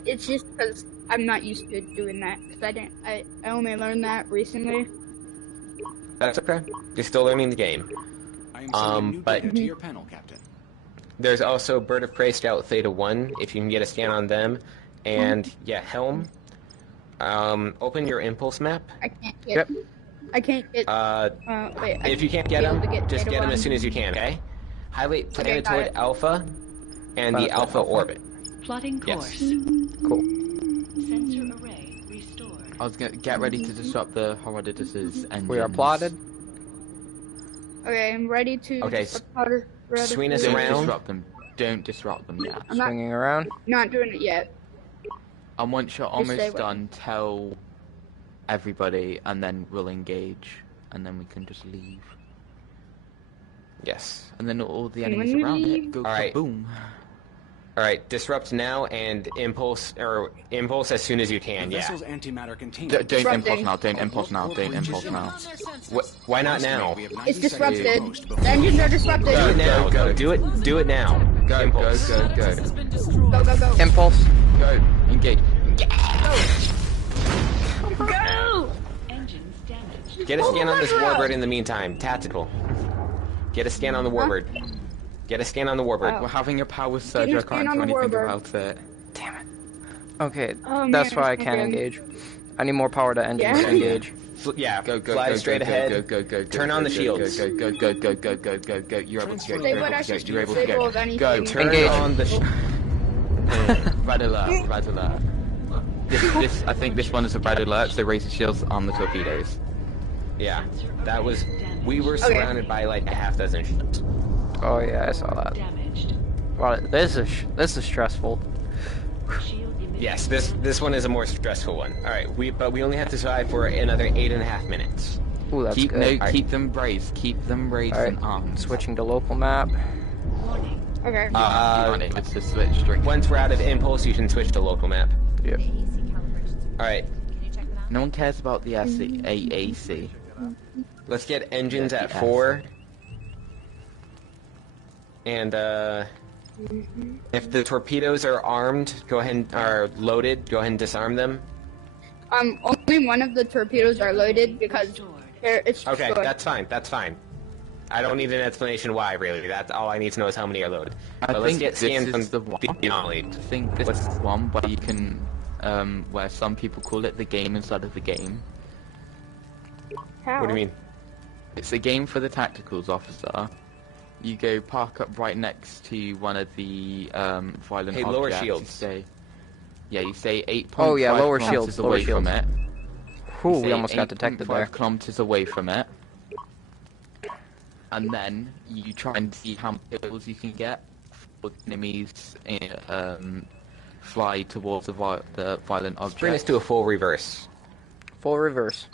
It's just because I'm not used to doing that. Cause I only learned that recently. That's okay. You're still learning the game. I am sending new but- data to your panel, Captain. There's also Bird of Prey Scout Theta 1, if you can get a scan on them. And, yeah, Helm. Open your impulse map. I can't get. Yep. I can't get. Wait. If you can't get them, just get them as soon as you can, okay? Highlight got Planetoid it. Alpha and the Planetoid Alpha Alpha. Orbit. Plotting Yes. course. Cool. Sensor array restored. I was gonna get ready to disrupt the Herodotus's engines. We are plotted. Okay, I'm ready to. Okay, swing us Don't around. disrupt them. Don't disrupt them yet. I'm not, Swinging around. not doing it yet. And once you're stay almost with done, tell everybody, and then we'll engage, and then we can just leave. Yes. And then all the And enemies when we around it leave- go Alright. kaboom. Alright, disrupt now and impulse as soon as you can, The yeah. vessel's antimatter containment. Don't Disrupting. impulse now, don't impulse now, don't impulse now. Why not now? We have 90 It's seconds to disrupted. post The before engines are Do it disrupted. now. go. Do it now. Go, Impulse. go, go, Has go. been destroyed. Go, go, go. Impulse. Go, engage. Go! Engines damaged. Get a scan on this my God. warbird in the meantime. Tactical. Get a scan on the warbird. Get a scan on the warbird. We're having a power surge. I can't do anything about it. Damn it. Okay, Oh, that's man, why I okay. can't engage. I need more power to engines to engage. Yeah, Go, fly straight ahead. Go. Turn on the shields. Go. You're able to go. Say what I should You're able to disable go. of anything. Go. Turn Engage. on the. Red alert. This, I think this one is a red alert, so raise the shields on the torpedoes. Yeah, that was. We were surrounded by like a half dozen ships. Oh yeah, I saw that. Damaged. Wow, this is stressful. Shield emitting. Yes, this one is a more stressful one. All right, but we only have to survive for another 8.5 minutes. Ooh, that's Keep good. keep them braced. Keep them braced Alright, and armed. switching to local map. Warning. Okay. You want it to switch straight. Once we're out of impulse, you can switch to local map. Yep. All right, No one cares about the AAC. let's get engines at 4. And if the torpedoes are armed, are loaded, go ahead and disarm them. Only one of the torpedoes are loaded because it's Okay, destroyed. that's fine. I don't need an explanation why, really. That's all I need to know is how many are loaded. I But let's think get this scans is from the one. the anomaly. I think this is one where you can, where some people call it the game inside of the game. How? What do you mean? It's a game for the tacticals officer. You go park up right next to one of the violent Hey, objects. lower You shields. say 8.5 Oh, yeah, lower kilometers shields, lower away from it. Whew, You we say almost got detected 8.5 there. kilometers away from it. And then you try and see how many kills you can get for enemies and fly towards the violent object. Bring us to a full reverse. Full reverse.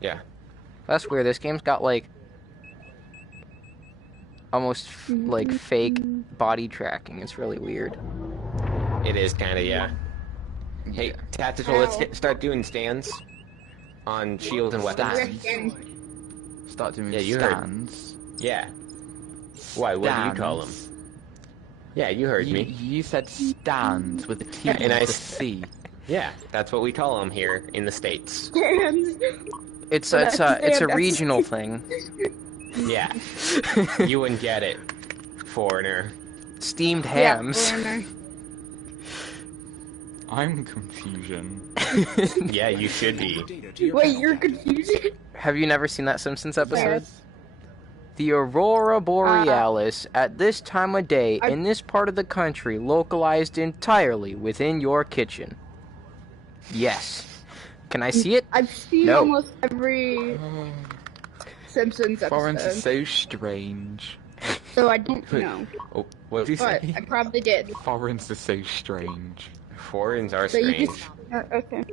Yeah. That's weird. This game's got like almost like fake body tracking. It's really weird. It is kind of, yeah. Hey, tactical, let's start doing stands on shields and weapons. Stands. Start doing Yeah, you heard. stands. Yeah. Why? What do you call them? Stands. Yeah, you heard me. You said stands with a T Yeah, and and I a s- C. Yeah, that's what we call them here in the States. It's Well, it's that's a the regional thing. Yeah. You wouldn't get it, foreigner. Steamed Yeah, hams. foreigner. I'm confusion. Yeah, you should be. Wait, you're confused? Have you never seen that Simpsons episode? The Aurora Borealis at this time of day in this part of the country localized entirely within your kitchen. Yes. Can I see it? I've seen No. almost every Simpsons Foreign's episode, so strange. so I don't know. Oh, what did you But say? I probably did. Foreign's are so strange. Foreigners are So you strange. just okay.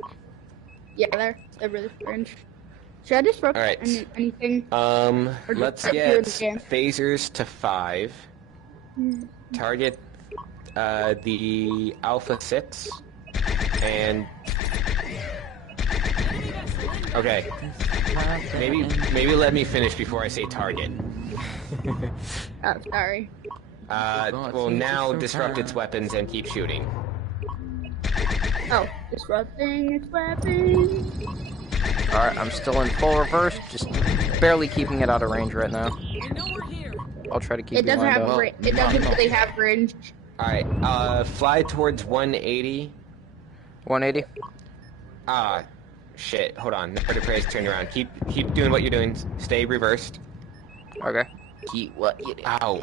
Yeah, they're really strange. Should I disrupt Alright. anything? Let's just get do it again? phasers to 5. Target the Alpha 6. And okay, maybe let me finish before I say target. Oh, sorry. Well, now disrupt its weapons and keep shooting. Oh, disrupting its weapon. Alright, I'm still in full reverse, just barely keeping it out of range right now. They know we're here. I'll try to keep It you doesn't lined have up. it doesn't really have range. Alright, fly towards 180. 180. Shit, hold on. The bird of prey is turned around. Keep doing what you're doing. Stay reversed. Okay. Keep what you do. Ow.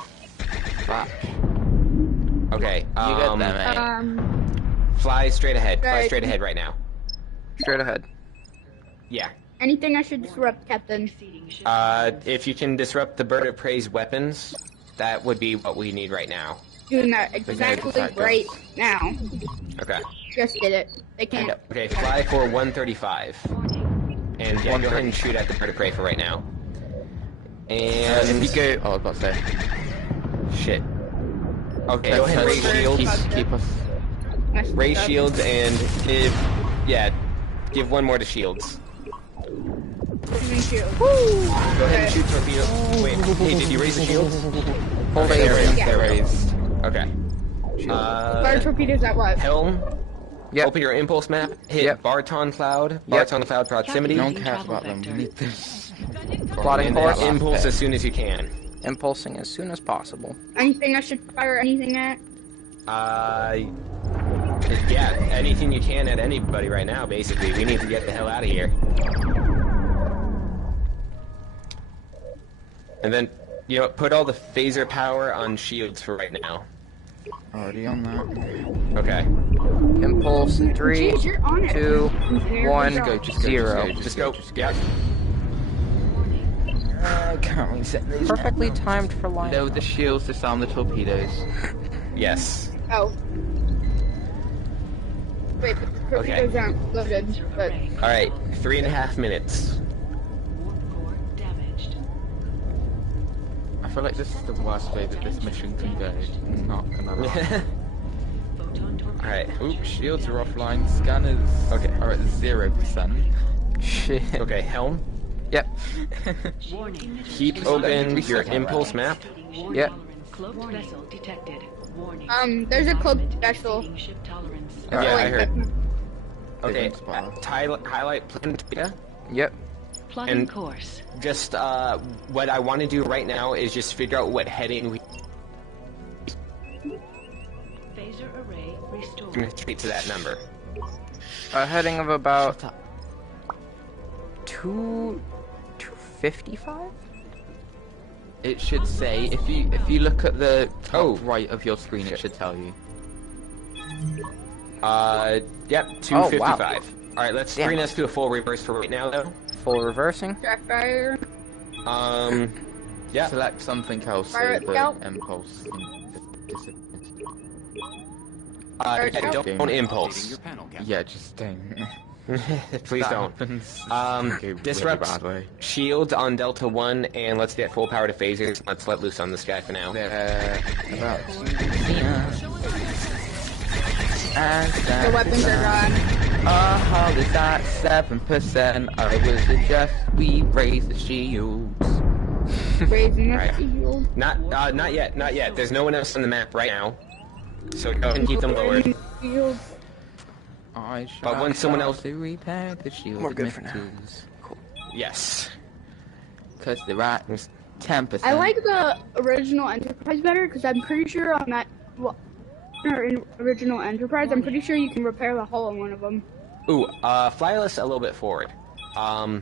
Fuck. Okay, You got that, mate. fly straight ahead. Fly Right. straight ahead right now. Straight ahead. Yeah. Anything I should disrupt, Captain? Exceeding ship If you can disrupt the bird of prey's weapons, that would be what we need right now. Doing that exactly right now. Okay. Just did it. They can't. Okay, fly for 135. And yeah, go ahead and shoot at the bird of prey for right now. And If you go, oh, I was about to say. shit. Okay, go ahead and raise shields. Keep us. Raise shields and give one more to shields. Go ahead and shoot torpedoes. Wait, hey, did you raise the shields? Hold Okay, A. they're raised. Yeah. They're raised. Okay. Fire torpedoes at what? Helm. Yep. Open your impulse map. Hit Yep. Barton Cloud. Yep. Barton Cloud proximity. No one Using cares travel about them. We vector. need this. Plotting And course. impulse as soon as you can. Impulsing as soon as possible. Anything I should fire anything at? Yeah, anything you can at anybody right now, basically. We need to get the hell out of here. And then, you know, put all the phaser power on shields for right now. Already on that. Okay. Impulse in 3, Jeez, you're on it. 2, There 1, we go. 0. Just go. Yep. Can't really set these. Perfectly timed for line. Load the shields to sound the torpedoes. Yes. Oh. Wait, the torpedoes aren't loaded, but... Alright, 3.5 minutes. Warp core damaged. I feel like this is the worst way that this mission can go. Not gonna lie. Photon torpedoes. Alright. Oops, shields are offline. Scanners are at 0%. Shit. Okay, helm. Yep. Warning. Keep open your impulse map. Yep. Cloaked vessel detected. Warning. There's a cloaked vessel. Exceeding ship tolerance. Yeah, Alright. I heard. They Okay, don't spawn. highlight plan data. Yep. Plotting And- course. Just, what I want to do right now is just figure out what heading we Phaser array restored. straight to that number. A heading of about 255? It should say if you look at the top right of your screen, it should tell you. Yep, Oh, 255. wow. Alright, let's Damn. bring us to a full reverse for right now, though. Full reversing. Fire. Yeah. Select something else so Fire it the out. impulse can disappear. Fire it out. Don't impulse. Your panel, Captain. Yeah, just don't. Please That don't. happens. Okay, Disrupt really bad way. shields on Delta 1, and let's get full power to phasers. Let's let loose on this guy for now. They're about The weapons are gone. Our hull is at 7%. I would suggest we raise the shields. Raising the Right. shield. Not yet, not yet. There's no one else on the map right now. So go ahead and keep them lower. Shield. I shall But when someone else- to repair the shield We're good for now. tools. Yes. Because they're at 10%. I like the original Enterprise better because I'm pretty sure on that, well, or in original Enterprise, I'm pretty sure you can repair the hull on one of them. Ooh, fly us a little bit forward. Honestly,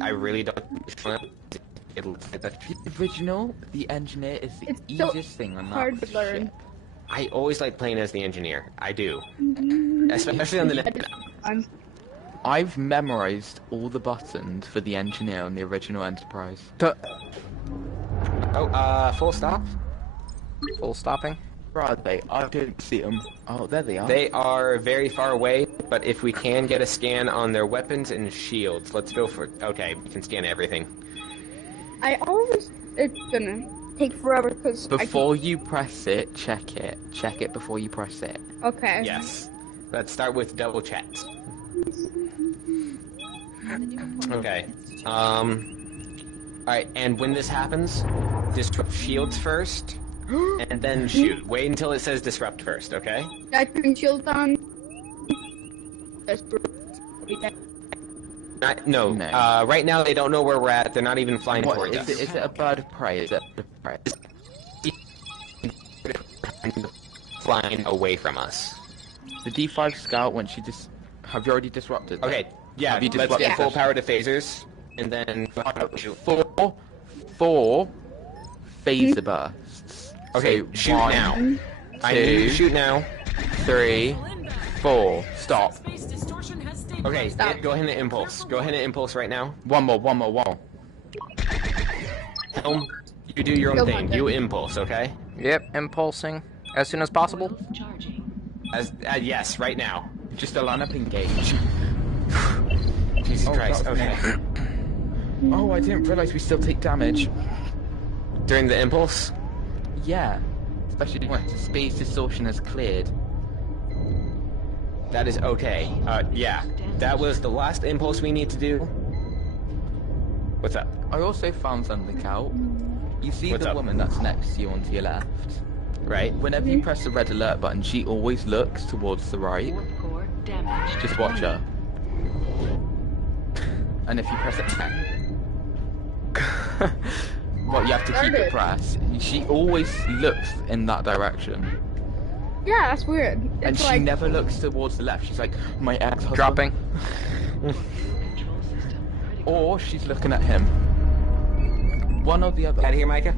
I really don't. It'll. The original, the engineer is the It's so easiest thing on that hard to learn. ship. I always like playing as the engineer. I do, especially on the net. I've memorized all the buttons for the engineer on the original Enterprise. Oh, full stop. Full stopping. Where are they? I don't see them. Oh, there they are. They are very far away, but if we can get a scan on their weapons and shields, let's go for. Okay, we can scan everything. It's gonna take forever because Before you press it, check it. Check it before you press it. Okay. Yes. Let's start with double checks. Okay. Alright, and when this happens, disrupt shields first, and then shoot. Wait until it says disrupt first, okay? I turn shield on. No. No. Right now they don't know where we're at. They're not even flying What, towards is us. it a bird of prey? Is it a bird of prey? Flying away from us. The D5 scout, when she just... Have you already disrupted them? Okay, yeah, Have you let's disrupted get full them? power to phasers, and then... Four phaser bursts. Okay, So, shoot 1, now. I 2, need shoot now. 3, 4. Stop. Space distortion has stabilized. Okay, Stop. go ahead and impulse. Go ahead and impulse right now. One more. Helm, you do your own Go thing. on, You then. impulse, okay? Yep, impulsing as soon as possible. Charging. Yes, right now. Just a line up engage. Jesus Oh, Christ, that was okay. Oh, I didn't realize we still take damage. During the impulse? Yeah. Especially once the space distortion is cleared. That is okay. Yeah. That was the last impulse we need to do. What's up? I also found something out. You see What's the up? woman that's next to you onto your left? Right? Whenever you press the red alert button, she always looks towards the right. Warp core damaged. Just watch her. And if you press it again, What, you have to keep Started. it pressed? She always looks in that direction. Yeah, that's weird. And It's she like, never looks towards the left. She's like, my ex-husband. Dropping. Or she's looking at him. One or the other. Out of here, Micah.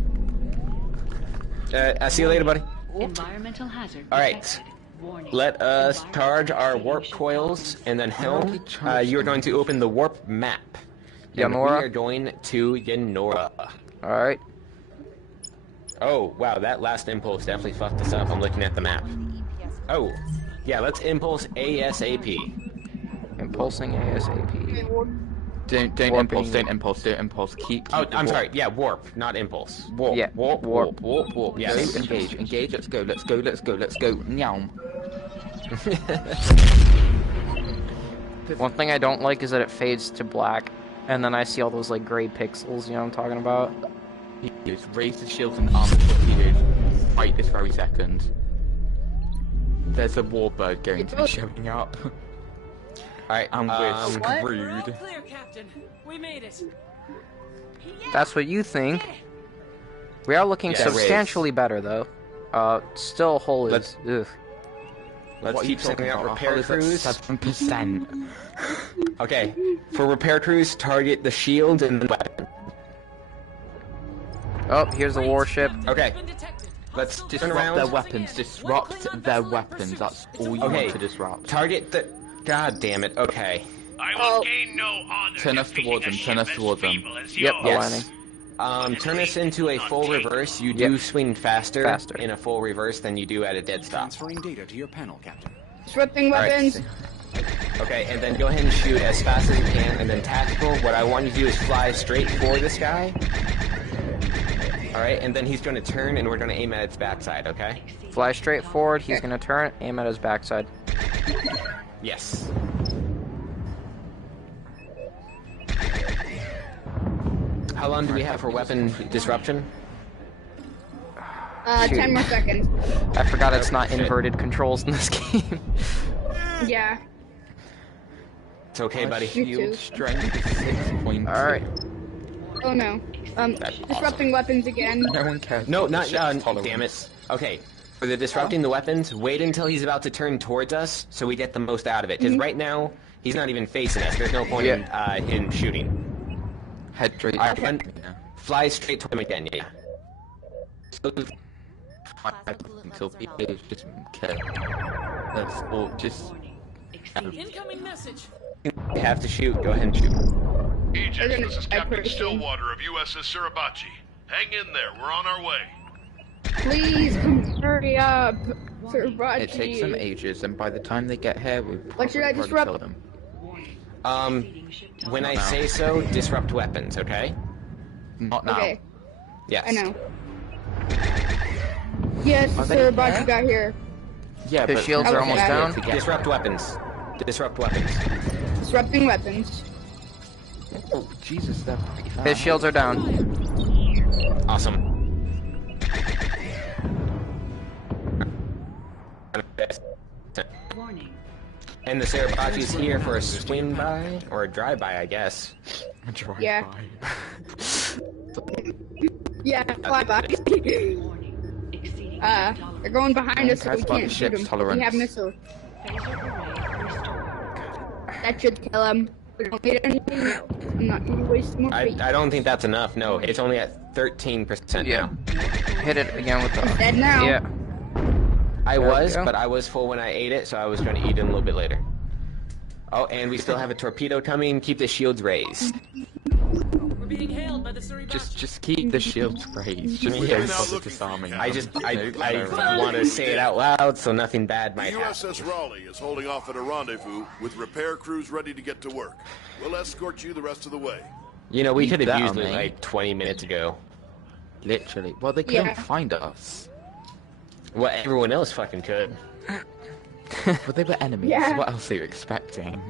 I'll see you later, buddy. Environmental hazard All right. detected. Warning. Let us charge our warp coils, and then Helm, you're going to open the warp map. And we Yanora. are going to Yanora. Alright. Oh, wow, that last impulse definitely fucked us up. I'm looking at the map. Oh, yeah, let's impulse ASAP. Impulsing ASAP. Don't Warping. impulse. Keep Oh, the I'm warp. sorry, yeah, warp, not impulse. Warp, Yeah, warp, warp. warp, warp, warp. Yes. Go, engage, let's go. Nyam. One thing I don't like is that it fades to black, and then I see all those like gray pixels, you know what I'm talking about? Just raise the shields and armor torpedoes right this very second. There's a warbird going to be showing up. Alright, And we're We're all screwed. clear, Captain. We made it. That's what you think. We are looking Yeah, substantially better, though. Still hull is... Let's- ugh. let's What are you keep sending talking out about? repair How is that crews. 7%. Okay, for repair crews, target the shield and the weapon. Oh, here's the warship. Okay, Been detected. let's Hostile turn Disrupt around. their weapons. Disrupt their weapons. That's all you Okay. want to disrupt. Target the... God damn it, okay. I will gain no honor. Turn us defeating towards a them, ship turn us as towards them. feeble as Yep, yours. aligning. Turn us into a full reverse. You do swing faster in a full reverse than you do at a dead stop. Transferring data to your panel, Captain. disrupting weapons. Okay, and then go ahead and shoot as fast as you can, and then tactical, what I want you to do is fly straight for this guy. Alright, and then he's going to turn, and we're going to aim at its backside, okay? Fly straight forward, he's gonna turn, aim at his backside. Yes. How long do we have for weapon disruption? 10 more seconds. I forgot it's not inverted controls in this game. Yeah. It's okay, buddy. too. Shield strength is 6.2. Alright. Oh no. Disrupting weapons again. No one cares. No, about the not ship's tolerance. damn it. Okay, for the disrupting the weapons, wait until he's about to turn towards us, so we get the most out of it. Because right now, he's not even facing us. There's no point in shooting. Head straight. Alright, fly straight toward him again, yeah. So, Until people just kill. That's all. Just. Incoming message. you have to shoot. Go ahead and shoot. Agents, this is Captain Stillwater of USS Suribachi. Hang in there, we're on our way. Please come hurry up. Suribachi. It takes them ages, and by the time they get here, we've What should I probably disrupt? killed them. When I say so, disrupt weapons, okay? Not now. Okay, Yes. I know. Yes, Are they Suribachi here? got here. Yeah, His but shields are almost down. Disrupt weapons. Disrupt weapons. Disrupting weapons. Oh, Jesus, they're pretty fast. His shields are down. Awesome. Warning. And the Suribachi's here for a swing by, or a drive by, I guess. Yeah. Yeah, fly by. Warning. Exceeding They're going behind us so Cares we about the can't shoot ship's them. tolerance. We have missiles. Phaser array restored. That should kill them. We don't need anything else. I'm not gonna waste more I space. don't think that's enough. No, it's only at 13% Yeah. now. Hit it again with the... Dead now. Yeah. I There we was, go. but I was full when I ate it, so I was going to eat it a little bit later. Oh, and we still have a torpedo coming. Keep the shields raised. We're being hailed by the Suribachi. Just keep the shields raised. Just Yeah. don't bother disarming them. I want to say it out loud so nothing bad The might happen. USS Raleigh is holding off at a rendezvous with repair crews ready to get to work. We'll escort you the rest of the way. You know, we Leave could have that used on it me. like 20 minutes ago. Literally. Well, they couldn't Yeah. find us. Well, everyone else fucking could. But they were enemies. Yeah. What else are you expecting?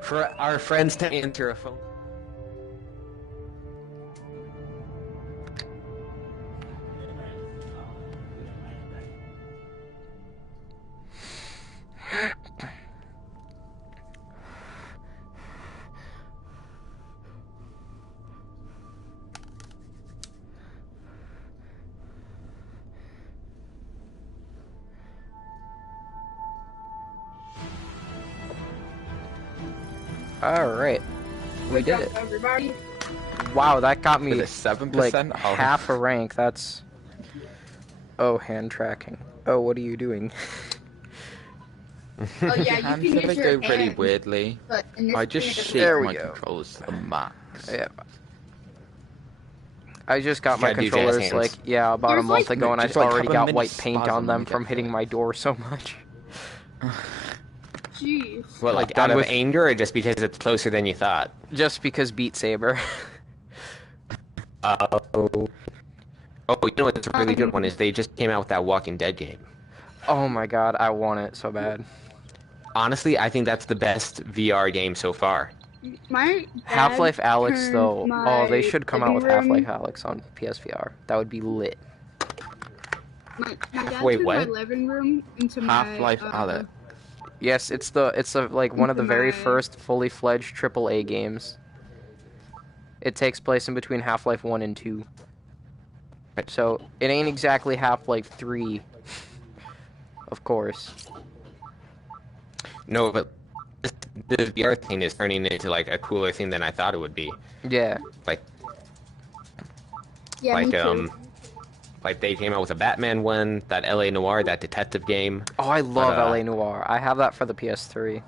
For our friends to enter a phone. Alright. We did it. Everybody. Wow, that got me Is it 7%? like Oh. half a rank. That's... Oh, hand tracking. Oh, what are you doing? Oh yeah, Hands you can never use your go really hand, weirdly. but in this I just game it shake There we my go. controllers to the max. Yeah. I just got my Gotta do jazz controllers hands. like, yeah, about a There's, month like- ago, and I just, like, already have a got mini white paint spasm on when them you get from to hitting it. my door so much. Jeez. What, like Done out of with- anger, or just because it's closer than you thought? Just because Beat Saber. Oh, you know what's a really good one is they just came out with that Walking Dead game. Oh my god, I want it so bad. Honestly, I think that's the best VR game so far. My dad Half-Life Alyx, turned though. Oh, they my should come out with living room- Half-Life Alyx on PSVR. That would be lit. My dad Wait, turned what? my living room into my Half-Life Alyx. Yes, it's the like one of the very My- first fully fledged AAA games. It takes place in between Half-Life 1 and 2. So, it ain't exactly Half-Life 3. Of course. No, but the VR thing is turning into like a cooler thing than I thought it would be. Yeah. Like, Yeah, me too. like they came out with a Batman one, that LA Noire, that detective game. Oh, I love But, LA Noire. I have that for the PS3.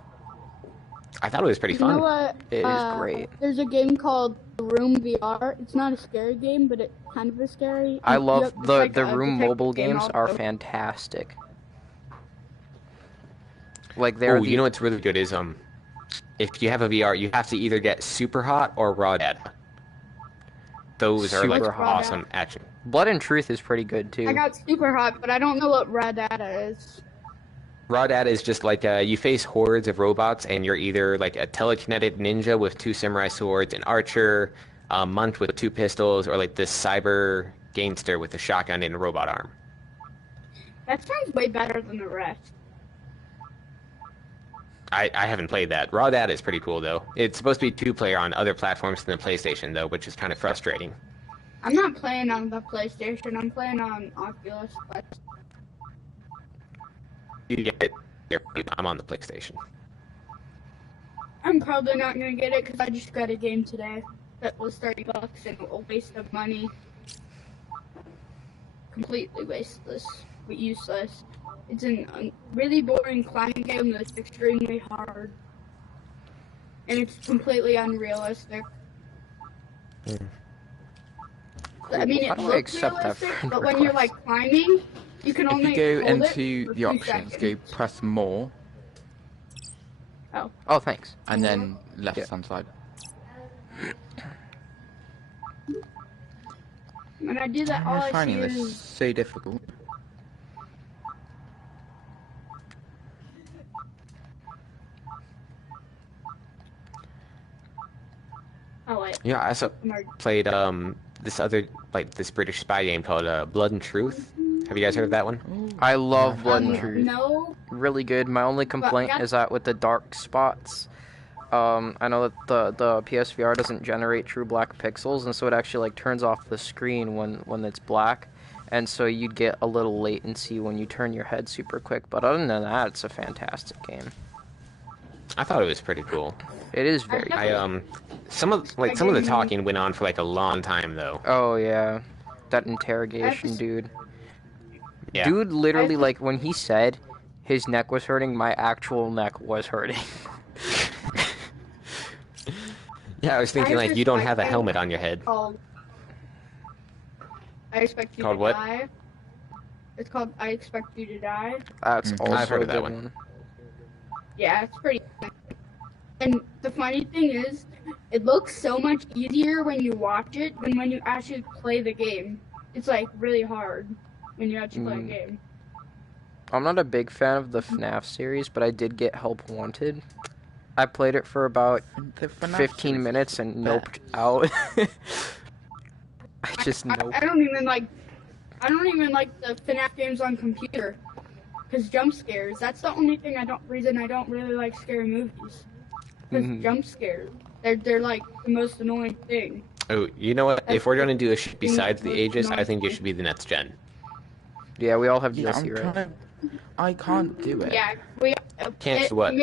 I thought it was pretty You fun. know what? It is great. There's a game called Room VR. It's not a scary game, but it kind of is scary. I You love have- it's the like a Room detective mobile game games are also. fantastic. Like they're Oh, the you know what's really good is if you have a VR, you have to either get Super Hot or Raw Data. Those are like Super Hot. awesome action. Blood and Truth is pretty good too. I got super hot, but I don't know what raw data is. Raw Data is just like you face hordes of robots, and you're either like a telekinetic ninja with 2 samurai swords, an archer, a monk with 2 pistols, or like this cyber gangster with a shotgun and a robot arm. That sounds way better than the rest. I haven't played that. Raw Data is pretty cool though. It's supposed to be 2-player on other platforms than the PlayStation though, which is kind of frustrating. I'm not playing on the PlayStation. I'm playing on Oculus. But You get it. I'm on the PlayStation. I'm probably not gonna get it because I just got a game today that was $30 and a waste of money. Completely wasteless, but useless. It's a really boring climbing game that's extremely hard, and it's completely unrealistic. I mean, How it do I looks accept that realistic, friend but when you're request? like climbing, you can If only you go hold into it for the 2 options, go seconds. press more, Oh, thanks. and then left Yeah. hand side. When I do that, all I'm I see finding this is so difficult. oh wait, Yeah, I also Mark. played this other like this British spy game called Blood and Truth. Have you guys heard of that one? I love Blood and Truth. No, Really good. My only complaint got- is that with the dark spots, I know that the PSVR doesn't generate true black pixels, and so it actually like turns off the screen when it's black, and so you'd get a little latency when you turn your head super quick. But other than that, it's a fantastic game. I thought it was pretty cool. It is very. Some of the talking went on for like a long time though. Oh yeah, that interrogation dude. Yeah. Dude, literally, like when he said his neck was hurting, my actual neck was hurting. Yeah, I was thinking like you don't have a helmet on your head. called I Expect You Called to what? Die. It's called I Expect You to Die. That's also I've heard a of that good one. Yeah, it's pretty. And the funny thing is, it looks so much easier when you watch it than when you actually play the game. It's like really hard when you actually play a game. I'm not a big fan of the FNAF series, but I did get Help Wanted. I played it for about The FNAF 15 series minutes is and the noped out. I just I noped. don't even like the FNAF games on computer, cause jump scares. That's the only thing reason I don't really like scary movies. Cause jump scares, they're like the most annoying thing. Oh, you know what? If we're gonna do a shit That's besides the the ages, I most think it should be the next gen. Yeah, we all have Yeah, Jesse, I'm right? trying. I can't do it. Yeah, we Can't it what?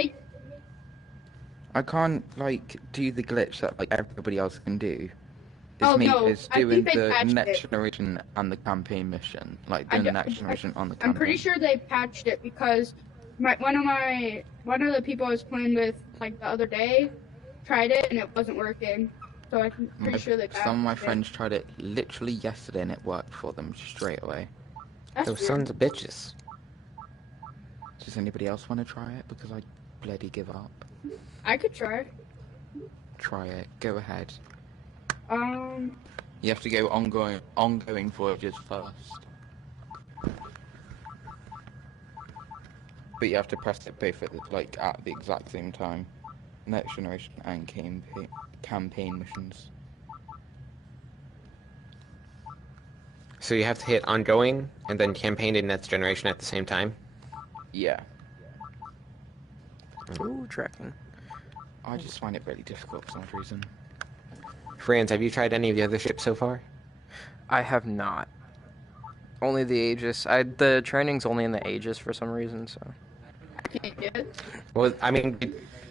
I can't, like, do the glitch that, like, everybody else can do. Oh, no, It's I doing think they the patched next it. generation and the campaign mission. Like, doing the next generation on the campaign. I'm pretty sure they patched it because one of the people I was playing with, like, the other day tried it and it wasn't working. So I'm pretty sure they patched it. Some of my friends tried it literally yesterday and it worked for them straight away. That's Those weird. sons of bitches. Does anybody else want to try it? Because I bloody give up. I could try. Try it. Go ahead. You have to go ongoing voyages first. But you have to press it both at the exact same time. Next generation and campaign missions. So you have to hit ongoing and then campaign in next generation at the same time? Yeah. Ooh, tracking. I just find it really difficult for some reason. Franz, have you tried any of the other ships so far? I have not. Only the Aegis. The training's only in the Aegis for some reason, so. I can't do it. Well, I mean,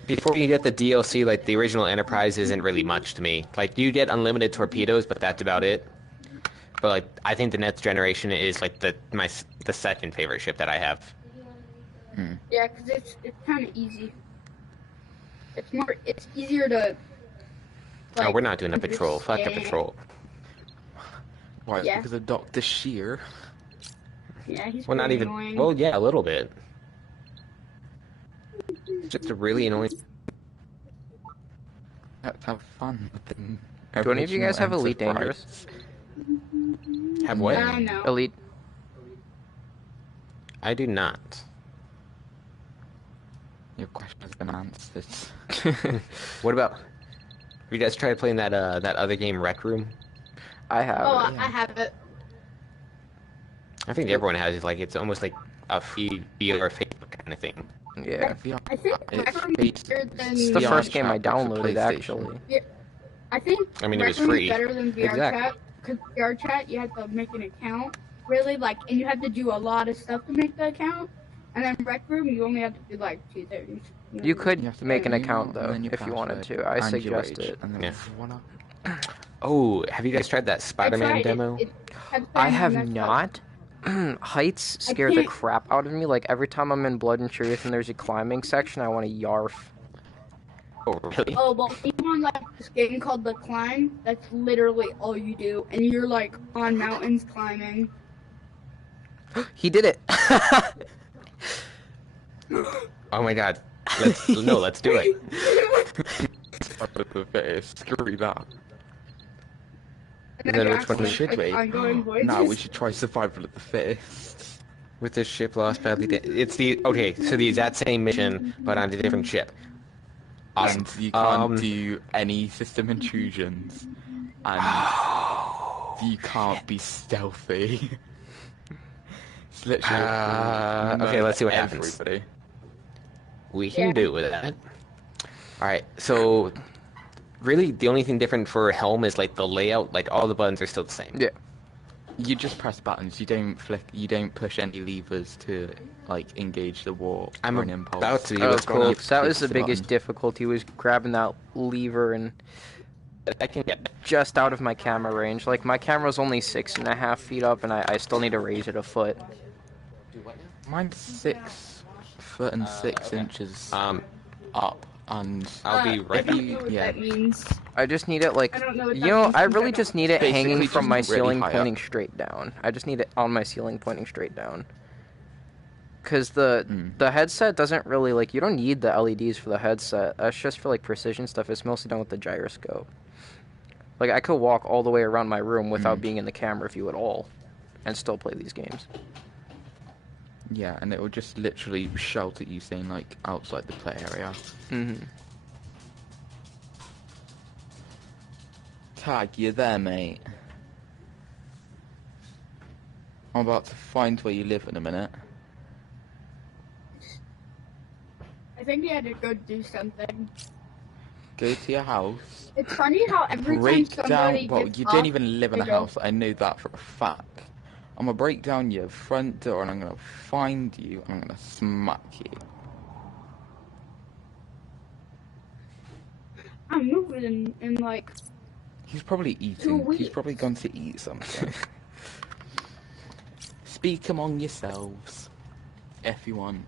before you get the DLC, like, the original Enterprise isn't really much to me. Like, you get unlimited torpedoes, but that's about it. But, like, I think the next generation is, like, the second favorite ship that I have. Yeah, because it's kind of easy. It's easier to. Oh, we're not doing a patrol. Fuck a patrol. Why? Yeah. Because of Dr. Shear. Yeah, he's Well, not pretty even. annoying. Well, yeah, a little bit. Just a really annoying. Let's have fun with them. Do any of you guys have Elite Dangerous? Have what? No. Elite. I do not. Your question has been answered. What about? Have you guys tried playing that other game, Rec Room? I have. Oh, it. I have it. I think everyone has it. Like, it's almost like a free VR Facebook kind of thing. Yeah. I think Rec Room is better than. It's the VR first game I chat for downloaded, PlayStation. actually. Yeah, I think. I mean, it was Rec Room free. is better than VR Exactly. Chat because VR Chat you have to make an account, really, and you have to do a lot of stuff to make the account. And then Rec Room, you only have to do 2 things. You could You have to make an put account, your though, and your if you wanted password to. I and your suggest age, it. and then Yeah. voila. Oh, have you guys tried that I Spider-Man tried demo? I have not. Heights scare the can't- crap out of me. Like, every time I'm in Blood and Truth and there's a climbing section, I want to yarf. Oh, really? Oh, well, even on this game called The Climb, that's literally all you do. And you're, on mountains climbing. He did it! Oh my god. Let's do it. Screw that. And then which one should we? Ongoing voices. No, we should try Survival of the Fittest. With this ship lost badly. It's the so the exact same mission, but on a different ship. Awesome. And you can't do any system intrusions. And you can't be stealthy. It's literally okay, let's see what happens. everybody. We can do it with that. Alright, so really the only thing different for Helm is the layout, all the buttons are still the same. Yeah. You just press buttons. You don't push any levers to engage the warp I'm or an impulse. about to. Oh, cool. You So that was the the biggest button. difficulty, was grabbing that lever and I can get just out of my camera range. My camera's only 6.5 feet up, and I still need to raise it a foot. Mine's 6 foot and 6 inches up, and I'll be I right don't back. know what Yeah. that means. I just need it I don't know what that you know, means I because really I just don't- need it Basically hanging just from my really ceiling high pointing up. straight down. I just need it on my ceiling pointing straight down. Because the headset doesn't really, you don't need the LEDs for the headset. That's just for, precision stuff. It's mostly done with the gyroscope. I could walk all the way around my room without being in the camera view at all, and still play these games. yeah, and it will just literally shout at you saying outside the play area. Mm-hmm. Tag, you there, mate? I'm about to find where you live in a minute. I think he had to go do something. Go to your house. It's funny how every time Break somebody down. Well, gets you up, don't even live in a they go, house. I know that for a fact. I'm gonna break down your front door and I'm gonna find you and I'm gonna smack you. I'm moving in like. He's probably 2 eating. weeks. He's probably gone to eat something. Speak among yourselves, if you want.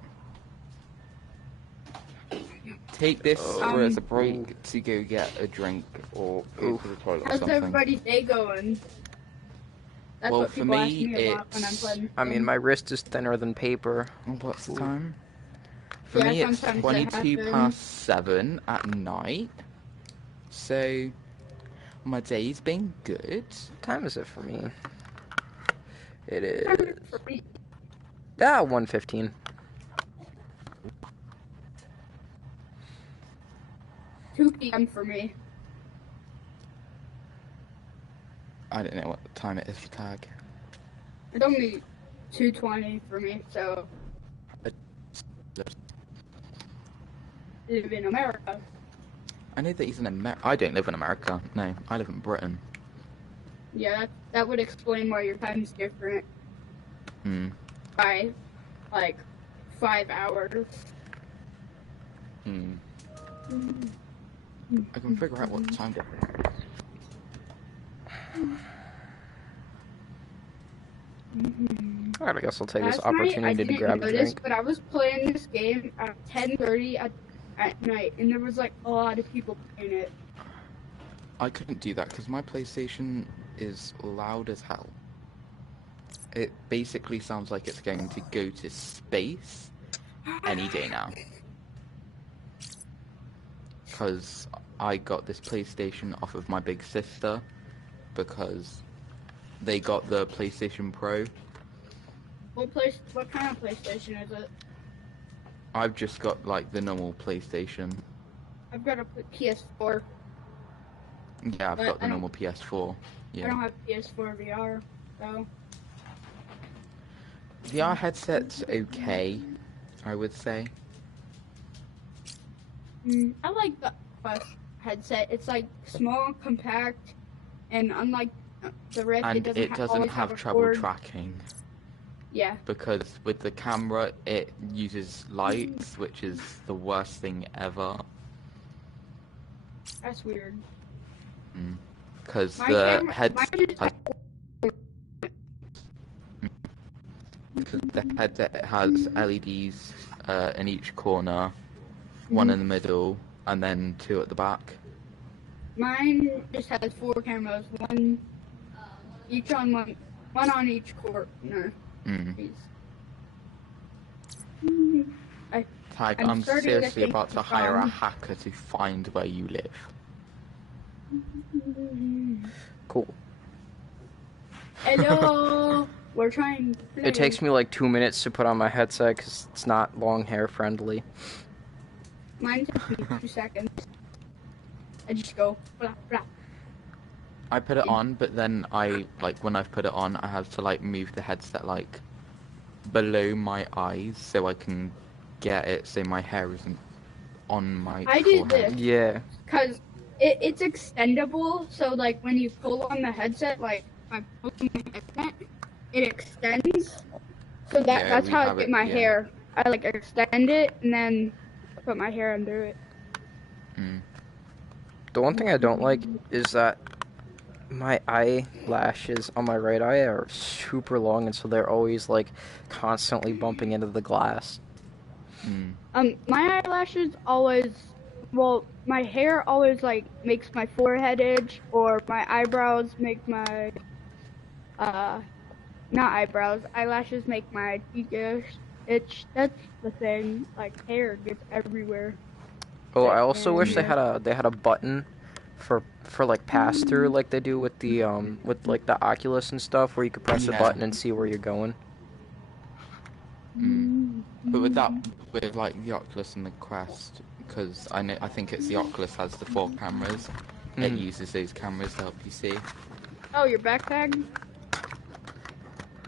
Take this as a break to go get a drink or go to the toilet or How's something. everybody's day going? That's Well, what for people ask me, me a lot when I'm it's... playing. I mean, my wrist is thinner than paper. What's the time? For Yeah, me, it's sometimes that 22 happens. past 7 at night. So, my day's been good. What time is it for me? It is... 1:15. Two p.m. for me. I don't know what time it is for tag. It's only 2:20 for me, so live in America. I know that he's in America. I don't live in America. No, I live in Britain. Yeah, that would explain why your time's different Hmm. by like 5 hours. Hmm. I can figure out what time difference it is. Alright, I guess I'll take this Last night, I opportunity to didn't grab a notice, drink. but I was playing this game at 10:30 at night, and there was like a lot of people playing it. I couldn't do that because my PlayStation is loud as hell. It basically sounds like it's going to go to space any day now. Because I got this PlayStation off of my big sister because they got the PlayStation Pro. What kind of PlayStation is it? I've just got like the normal PlayStation. I've got a PS4. Yeah, I've But got the I don't- normal PS4. I Yeah. don't have PS4 VR, so VR headset's okay, I would say. I like the Quest headset. It's like small, compact, and unlike the Rift, And it doesn't always have a trouble cord. tracking. Yeah. Because with the camera, it uses lights, which is the worst thing ever. That's weird. Because My the camera- headset has LEDs in each corner, one in the middle, and then 2 at the back. Mine just has 4 cameras, one on each corner. Jeez. Tag, I'm I'm starting to seriously think about to hire a hacker to find where you live. Cool. Hello. We're trying. To play. It takes me like 2 minutes to put on my headset because it's not long hair friendly. Mine takes me 2 seconds. I just go blah blah. I put it on, but then when I've put it on, I have to like move the headset like below my eyes so I can get it so my hair isn't on my I did forehead. this. Yeah. Cause it's extendable, so like when you pull on the headset, like I pull on the headset, it extends. So that's we how I have get it, my yeah. hair. I like extend it and then put my hair under it. The one thing I don't like is that my eyelashes on my right eye are super long, and so they're always like constantly bumping into the glass. My eyelashes always, my hair always like makes my forehead itch, or my eyebrows make my, not eyebrows, eyelashes make my cheek itch. That's the thing. Like hair gets everywhere. Oh, I also wish they had a button for like pass through like they do with the with like the Oculus and stuff, where you could press a button and see where you're going. But with like the Oculus and the Quest, because I think it's the Oculus has the 4 cameras. It uses those cameras to help you see. Oh, your backpack?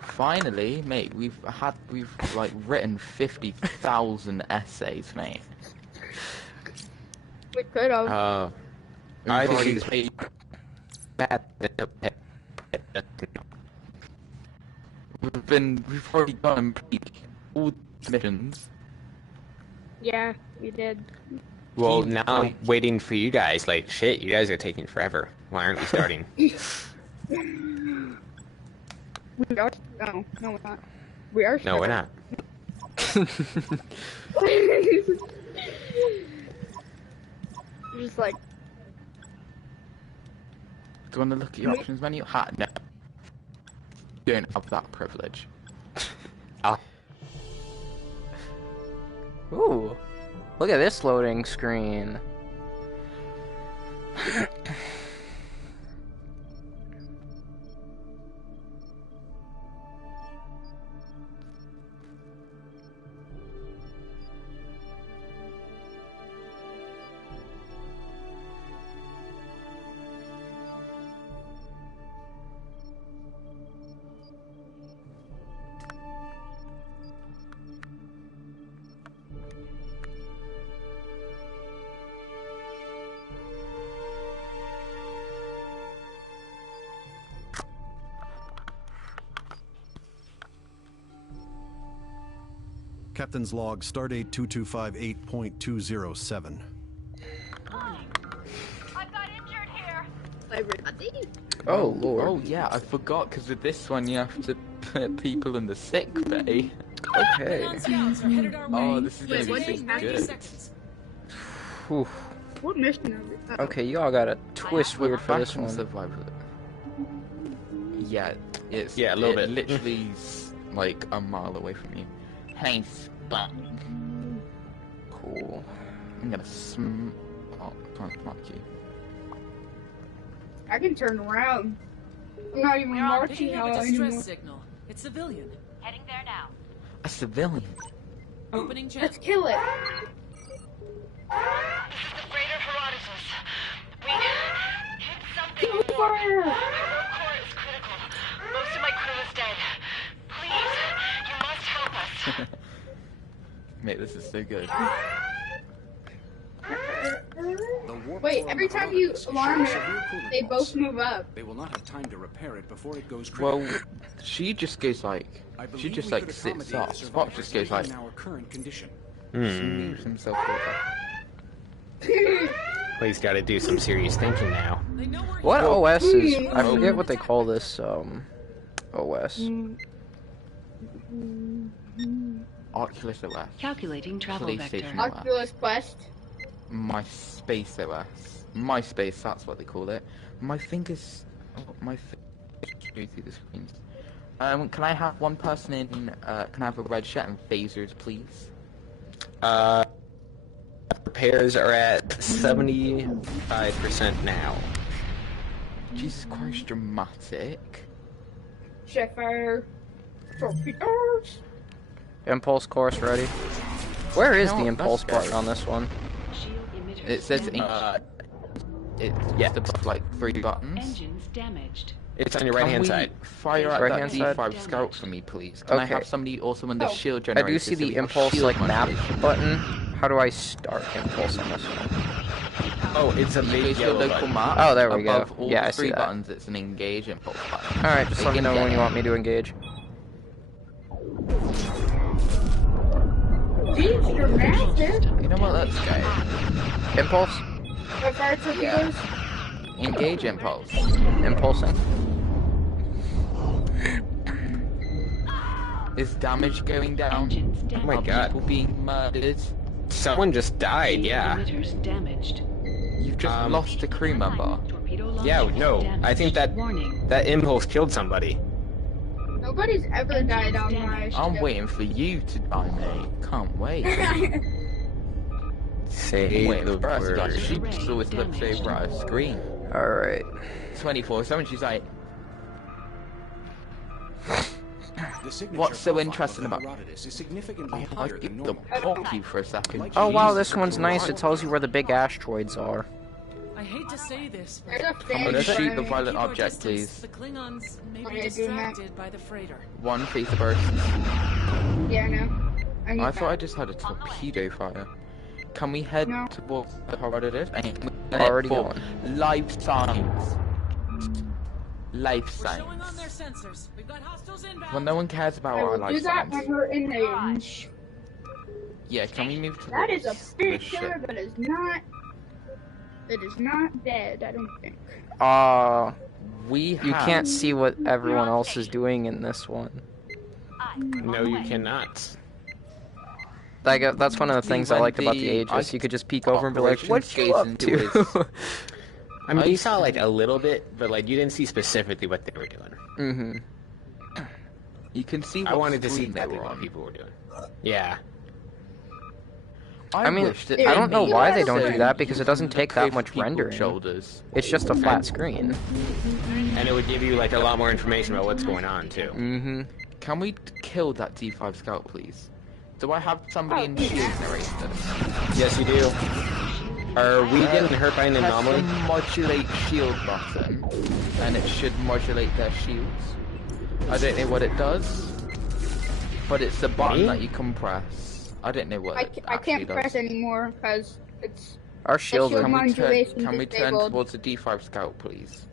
Finally, mate, we've like written 50,000 essays, mate. We could have. I've already already we've already gone and beat all the missions. Yeah, we did. Well, now I'm waiting for you guys. Like, shit, you guys are taking forever. Why aren't we starting? We are. No, no, we're not. We are. No, we're not. Just like. Do you want to look at your options menu? Ha, no. You don't have that privilege. Ooh. Look at this loading screen. Captain's log, stardate 2258.207. I've got injured here. Everybody. Oh, Lord. Oh, yeah, I forgot, because with this one you have to put people in the sick bay. Okay. Oh, this is going to be so good. Whew. What mission are we? Okay, y'all got a twist weird for this one. Survival. Yeah, it's a little bit. Literally, like a mile away from you. Hey, Spunk. Cool. I'm gonna oh, can't fuck you. I can turn around. I'm not even marching Picking up out a distress anymore. signal. It's civilian. Heading there now. A civilian? Opening channel. Let's kill it. This is the freighter Herodotus. We hit something Kill more. fire. Our remote core is critical. Most of my crew is dead. Please, you must help us. Mate, this is so good. Wait, every time you alarm it, they both move up. They will not have time to repair it before it goes Well, critical. she just goes like, she just like sits up. Spot just goes like, our current condition. moves himself over. Well, he's got to do some serious thinking now. What OS is... I forget what they call this, OS. Oculus OS. Calculating travel vector. PlayStation Oculus Quest. MySpace OS. MySpace, that's what they call it. My fingers... Oh, my fingers go through the screens. Can I have one person in... can I have a red shirt and phasers, please? Repairs are at 75% now. Jesus Christ, dramatic. Sheffer. Torpedoes. Impulse course ready. Where is No, the impulse that's button good. on this one? It says... it's above like 3 buttons. Engines damaged. It's on your right-hand side. Fire at Right-hand that side? D5 scout for me, please. Can I Okay. have somebody also in the Oh. shield I generator? do see so the we have impulse, shield like, map modulation? button. How do I start impulse on this one? Oh, it's a You big go to the yellow local button. map. Oh, there we go. Above all Yeah, the I see 3 that. buttons, it's an engage impulse button. Alright, just let me know when you want me to engage. Jeez, you're massive. You know what? Let's go. Impulse? The fire torpedoes. Engage impulse. Impulsing. Is damage going down? Oh my Are god. people being murdered? Someone just died, yeah. Emitters damaged. You've just lost a crew member. Yeah, no. I think that impulse killed somebody. Nobody's ever died on my I'm ship. waiting for you to die, mate. Can't wait. Say Waiting the for us to die. word. She just always looks over at her screen. Alright. 24/7, she's like, The signature what's so profile interesting of the about Herodotus is significantly I higher than the normal. talk you for a second. Oh wow, Jesus this one's nice. It Christ. tells you where the big asteroids are. I hate to say this, There's a but fan I'm gonna for shoot the me. violent keep our object, distance. please. The Klingons may Okay, be do that. distracted by the freighter. One phaser burst. Yeah, no. I need I thought I that. just had a torpedo fire. Can we head No. towards the Herodotus? And can we head Already for going. life signs. Life We're showing on their signs. sensors. We've got hostiles inbound. Well, no one cares about I our will life do that signs. when we're in range. Yeah, can we move to That is a big ship? ship, but it's not. It is not dead, I don't think. You can't see what everyone else is doing in this one. No, you cannot. That's one of the things I liked about the Aegis. You could just peek over and be like, "What you up to?" I mean, you saw like a little bit, but like you didn't see specifically what they were doing. Mm-hmm. You can see. I wanted to see screen they exactly were what on. people were doing. Yeah. I mean, I don't know why they don't do that because it doesn't take that much rendering. Shoulders. It's just a flat screen. And it would give you like a lot more information about what's going on too. Mm-hmm. Can we kill that D5 scout, please? Do I have somebody in shield narrator? Yes, you do. Are we getting hurt by an anomaly? Press the modulate shield button, and it should modulate their shields. I don't know what it does, but it's the button that you can press. I don't know what I can't press anymore because it's. Our shields are. Can we turn towards the D5 scout, please?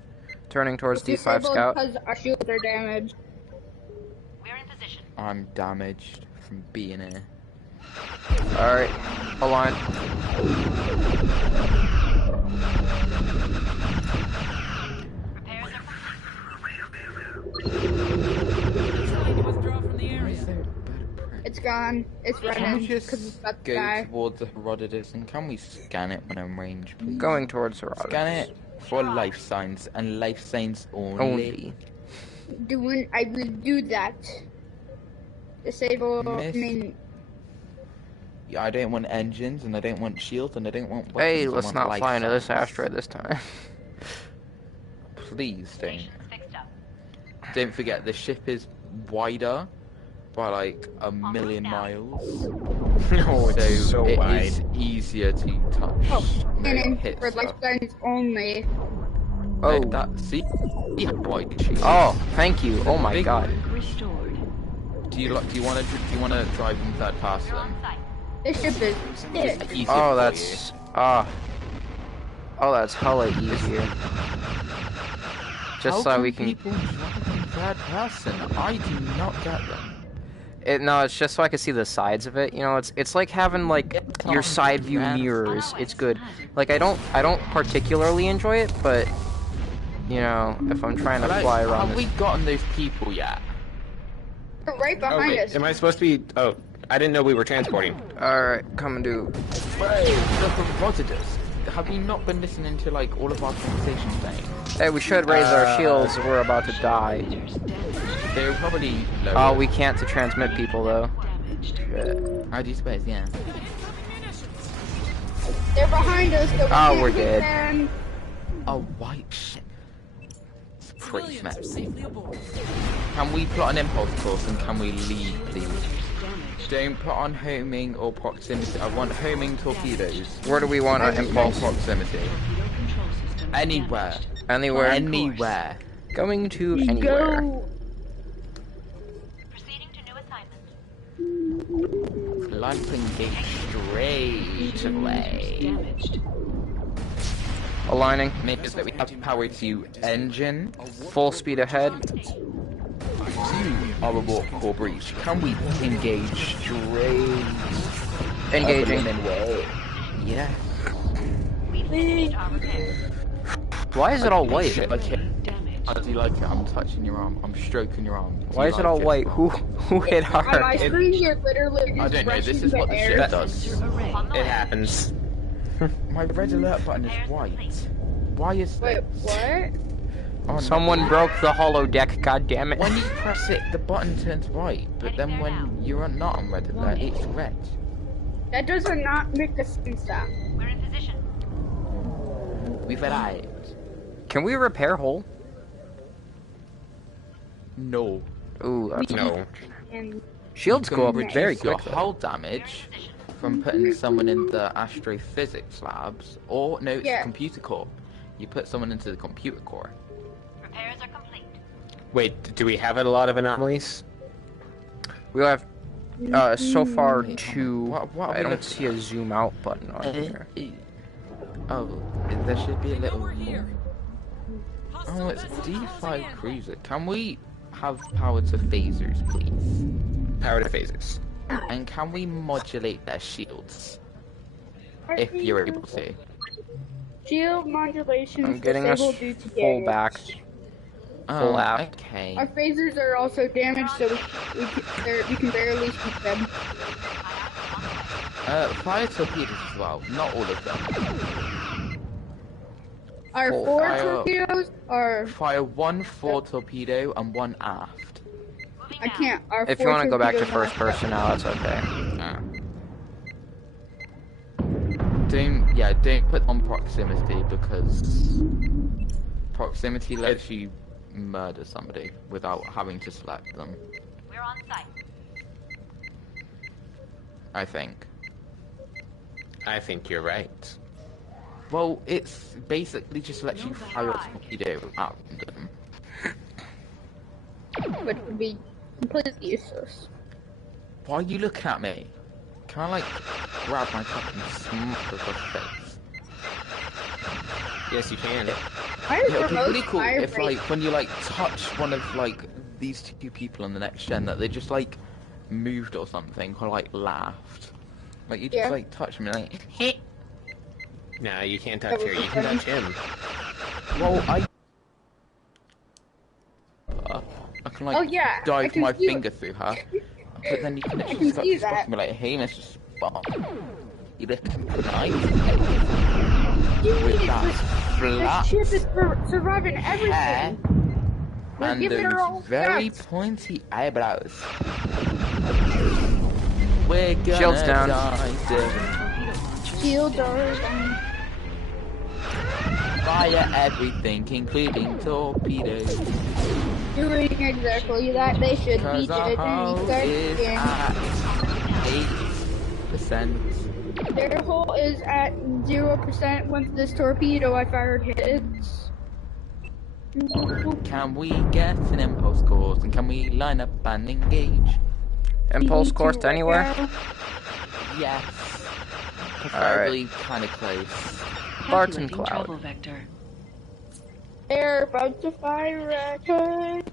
Turning towards D5 scout. Because our shields are damaged. We're in position. I'm damaged from being here. Alright, align. Repairs are Withdraw from the area. It's gone. It's Can running we just because it's about to go die. towards the Herodotus, and can we scan it when I'm range, please? Going towards Herodotus. Scan it for life signs and life signs only. I will do that. Disable. Miss. I mean, Yeah, I don't want engines, and I don't want shields, and I don't want weapons. Hey, I let's want not life fly into this signs. asteroid this time. Please don't. fixed up. Don't forget, the ship is wider by like a million miles. Oh, it's so it wide. is easier to touch. and then hit for stuff. life signs only. Oh. See? Yeah, wide shield. Oh, thank you. Oh my Big- god. Restored. Do you want to drive in third person? This ship is sick. Easier Oh, for that's that's hella easier. Just How so can we can. people drive in third person? I do not get them. No, it's just so I can see the sides of it. You know, it's like having like your side view mirrors. It's good. Like I don't particularly enjoy it, but you know, if I'm trying to fly around. Have we gotten those people yet? They're right Oh, behind wait, us. am I supposed to be? Oh, I didn't know we were transporting. All right, come and do. The Herodotus. Have you not been listening to like all of our conversations saying? Hey, we should raise our shields. We're about to die. They're probably low. Oh, we can't to transmit people though. Shit. How do you suppose? Yeah. They're behind us. So we Oh, can't we're hit dead. them. A white ship. It's pretty Civilians are smelly. safely aboard. Can we plot an impulse course and can we leave, please? Don't put on homing or proximity. I want homing torpedoes. Where do we want our impulse? Proximity. Anywhere. Anywhere. Anywhere. Going to anywhere. Go. Proceeding to new assignment. Light engage straight away. Damaged. Aligning. Make it so that we have power to engine. Full speed ahead. To our warp core breach. Can we engage straight? Engaging. Way? Yeah. We've finished our repairs. Why is it all white? Shit, okay. Damaged. I do like it. I'm touching your arm. I'm stroking your arm. Do Why you is it like all white? Who hit On my hard? screen here, literally just I don't know. This rushes is what the air. ship does. Array. It happens. My red alert button is white. Why is Wait, that? what? Oh, no. Someone broke the holodeck. God damn it! When you press it, the button turns white. But then when you're not on red alert, it's red. That does not make the screen stop. We're in position. We've arrived. Can we repair hull? No. Ooh, that's No. And shields You go can up reduce very your quickly. hull damage from putting someone in the astrophysics labs, or no, it's Yeah. computer core. You put someone into the computer core. Repairs are complete. Wait, do we have a lot of anomalies? We have so far two. What are we I don't looking see a zoom out button on here. Oh, there should be a little. Over here. Oh, it's D5 cruiser. Can we have power to phasers, please? Power to phasers. And can we modulate their shields? If you're able to. Shield modulation I'm is getting us disabled due to full damage. back. Full out. Okay. Our phasers are also damaged, so we can barely shoot them. Fire torpedoes as well. Not all of them. Our four torpedoes are... Fire 1 forward torpedo and 1 aft. I can't. Our If you want to go back to first person now, that's okay. Don't put on proximity because proximity lets you murder somebody without having to select them. We're on site. I think. I think you're right. Well, it's basically just lets you fire a torpedo at them. Which would be completely useless. Why are you looking at me? Can I, like, grab my top and smack across the face? Yes, you can. It would be really cool if, like, when you, like, touch one of, like, these two people on the next gen, that they just, like, moved or something, or, like, laughed. Like, you just, like, touch them and, like, hit. No, you can't touch her. You can touch him. Well, I can, like, dive my finger through her. But then you can literally start and be like, hey, Mr. Spock, you looking nice with that flat ship is surviving everything. hair and those very pointy eyebrows. We're gonna Shields down. die. Shields are down. Fire everything, including torpedoes. Doing exactly that. They should be Cause our hull is at 8%. Their hull is at 0% once this torpedo I fired hits. Can we get an impulse course and can we line up and engage? Impulse course to anywhere? Yes. Preferably kind of close. Barton Cloud. Travel vector. They're about to fire at her.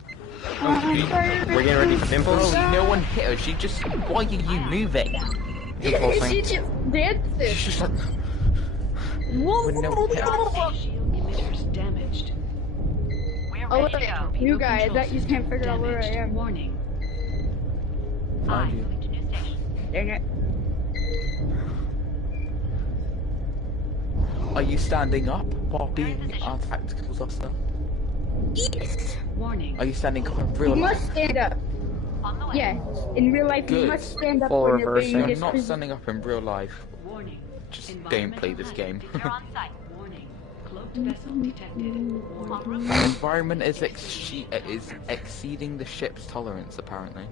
We're getting ready for impulse. Bro, no one hit her. She just. Why are you moving? Impulsing. She just dances. She's just like. Whoa, With no hit her. Shield emitters damaged. We're Oh, ready to go. you guys, that you can't figure out where I am. Warning. Hi, moving to new station. Dang it. Are you standing up while being our tactical officer? Yes. Warning. Are you standing up in You real life? must stand up. On the way. Yes. In real life, you Good. must stand up Full when you're being reversing. I'm this not standing up in real life. Warning. Just don't play this game. You're on site. Warning. Cloaked vessel detected. Warning. The environment is exceeding the ship's tolerance, apparently.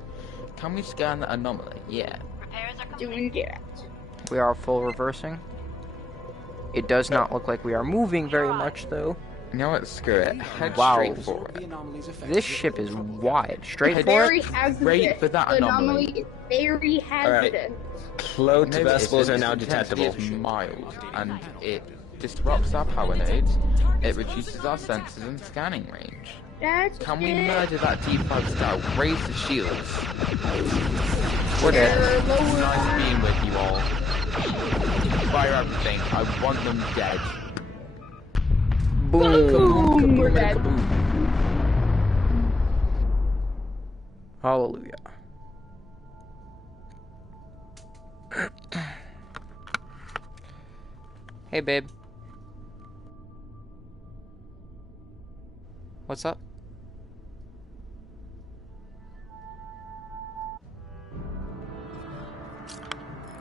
Can we scan the anomaly? Yeah. Repairs are complete. doing that. We are full reversing. It does not look like we are moving very much, though. You know what? Screw it. Head Wow. straight for it. This ship is wide. Straight for Very it? hazardous. Straight for that The anomaly. is very hazardous. Cloaked No, vessels its are now intensity detectable. is mild, and it disrupts our power nodes. It reduces our sensors and scanning range. That's Can we it. murder that D5 scout? Raise the shields. We're dead. They're lower. Nice being with you all. Fire everything. I want them dead. Boom. Boom, we're dead. Kaboom. Hallelujah. Hey, babe. What's up?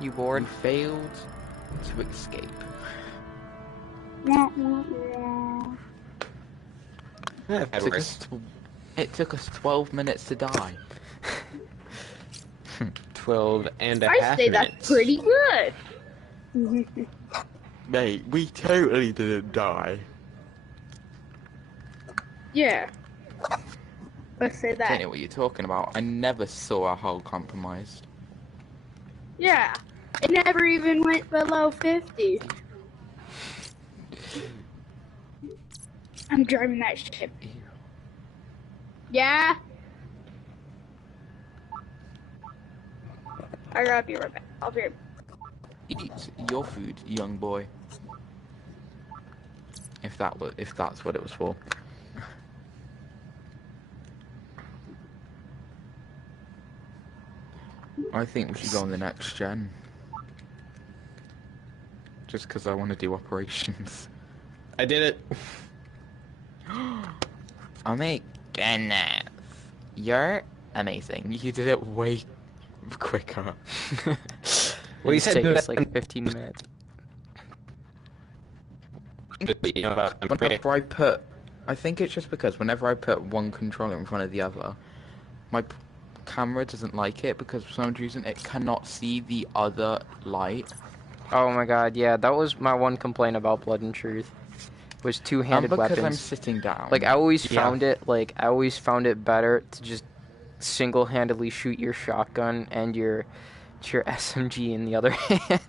You bored? We failed to escape. Wah, wah, wah. It took us 12 minutes to die. 12 and a I half say minutes. that's pretty good. Mate, we totally didn't die. Yeah. Let's say I don't that. know what you're talking about. I never saw our hull compromised. Yeah. It never even went below 50. I'm driving that ship. Yeah. I gotta be right back. I'll be right back. Eat your food, young boy. If that's what it was for. I think we should go on the next gen. Just because I want to do operations. I did it. Oh my goodness. You're amazing. You did it way quicker. Well, you said it's like 15 minutes. Whenever I think it's just because whenever I put one controller in front of the other, my camera doesn't like it because for some reason it cannot see the other light. Oh my god, yeah, that was my one complaint about Blood and Truth. Was two-handed weapons. Because I'm sitting down. Like I always found it better to just single-handedly shoot your shotgun and your SMG in the other hand.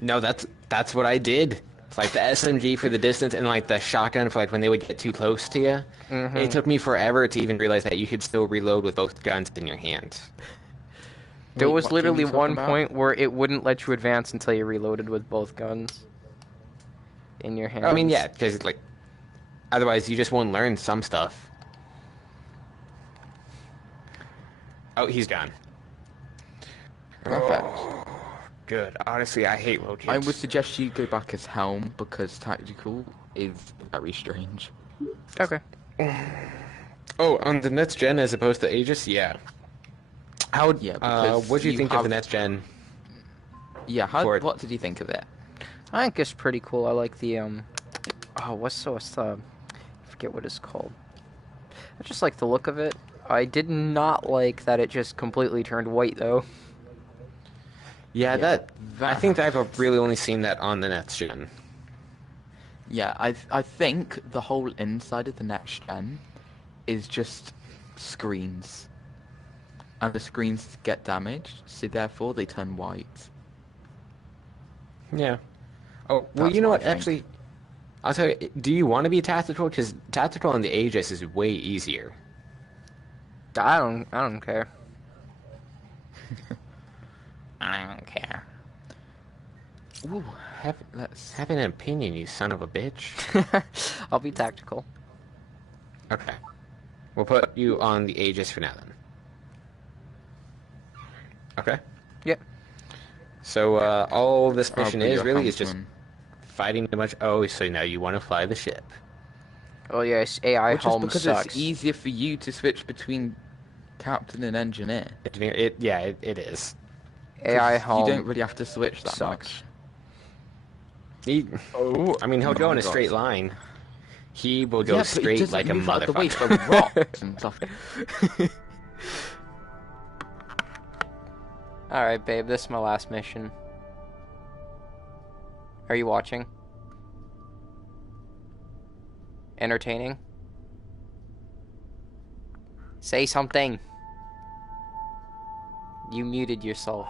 No, that's what I did. It's like the SMG for the distance and like the shotgun for like when they would get too close to you. Mm-hmm. It took me forever to even realize that you could still reload with both guns in your hand. There was literally one point where it wouldn't let you advance until you reloaded with both guns in your hand. I mean, yeah, because like otherwise you just won't learn some stuff. Oh, he's gone. Perfect. Good. Honestly, I hate road I would suggest you go back as Helm because tactical is very strange. Okay. Oh, on the next gen as opposed to Aegis, yeah. How? Yeah. What do you think of the next gen? Yeah. What did you think of it? I think it's pretty cool. I like the what's the I forget what it's called. I just like the look of it. I did not like that it just completely turned white though. Yeah, that I think I've really only seen that on the next gen. Yeah, I think the whole inside of the next gen is just screens. And the screens get damaged, so therefore they turn white. Yeah. Oh, well, That's you know what what? Actually, I'll tell you, do you want to be tactical? Because tactical on the Aegis is way easier. I don't care. I don't care. Ooh, let's have an opinion, you son of a bitch. I'll be tactical. Okay. We'll put you on the Aegis for now then. Okay? Yep. So, all this mission is really is just huntsman. fighting a bunch. Oh, so now you want to fly the ship. Oh yes, AI Helm because sucks. it's easier for you to switch between captain and engineer. It is. AI Helm. You don't really have to switch that sucks. much. I mean, he'll go in a straight line. He will go straight like a motherfucker. The way for rocks and stuff. Alright, babe, this is my last mission. Are you watching? Entertaining? Say something. You muted yourself.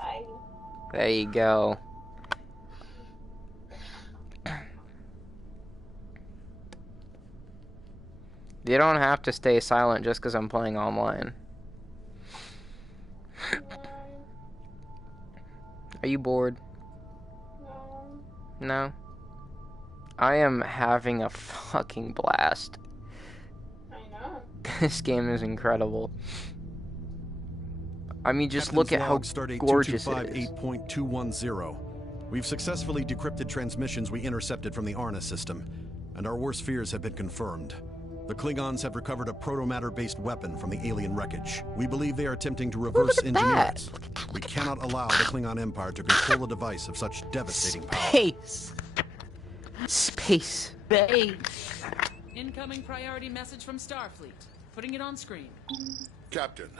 There you go. You don't have to stay silent just because I'm playing online. Are you bored? No? I am having a fucking blast. I know. This game is incredible. I mean, just look at how gorgeous it is. 8.210. We've successfully decrypted transmissions we intercepted from the Arna system, and our worst fears have been confirmed. The Klingons have recovered a protomatter-based weapon from the alien wreckage. We believe they are attempting to reverse engineer it. We cannot allow the Klingon Empire to control a device of such devastating power. Space. Incoming priority message from Starfleet. Putting it on screen. Captain,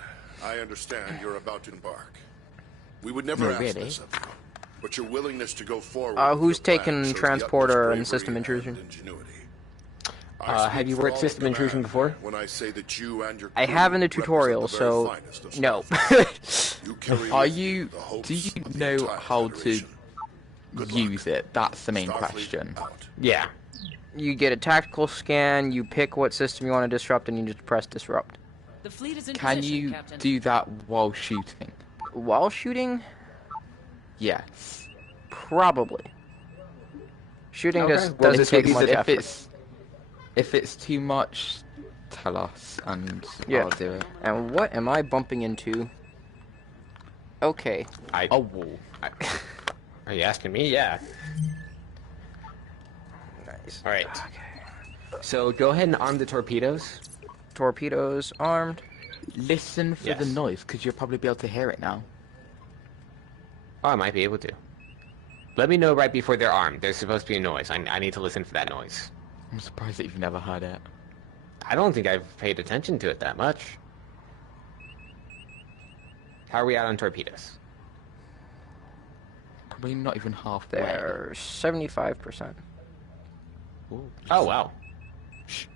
I understand you're about to embark. We would never ask this of you, but your willingness to go forward. Who's taking transporter and system intrusion? Have you worked system intrusion before? When I say that you and your I have in the tutorial, so no. Do you know how to use it? That's the main question. Yeah. You get a tactical scan, you pick what system you want to disrupt, and you just press disrupt. The fleet is in Can position, you Captain. do that while shooting? while shooting? Yes. Probably. Shooting Okay. doesn't Well, take much effort. If it's too much, tell us and Yeah. I'll do it. And what am I bumping into? Okay. A wall. Are you asking me? Yeah. Nice. All right. So go ahead and arm the torpedoes. Torpedoes armed. Listen for the noise, because you'll probably be able to hear it now. Oh, I might be able to. Let me know right before they're armed. There's supposed to be a noise. I need to listen for that noise. I'm surprised that you've never heard it. I don't think I've paid attention to it that much. How are we out on torpedoes? Probably not even half They're 75%. Ooh. Oh, wow. Shh.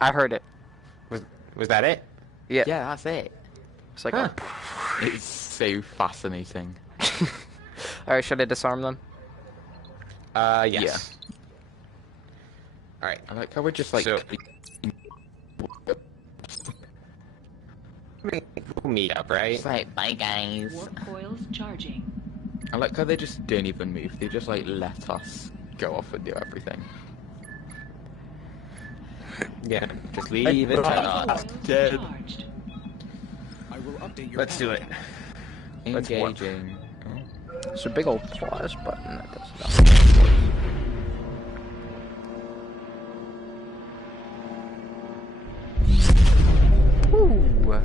I heard it. Was that it? Yeah. Yeah, that's it. It's like, It's so fascinating. Alright, should I disarm them? Yes. Alright. I like how we're just like... We'll meet up, right? It's like, bye guys. Warp coils charging. I like how they just don't even move. They just like let us go off and do everything. Yeah, just leave it. Dead. Charged. I will update your Let's do it. Let's warp. Engaging. It's a big old pause button that does nothing.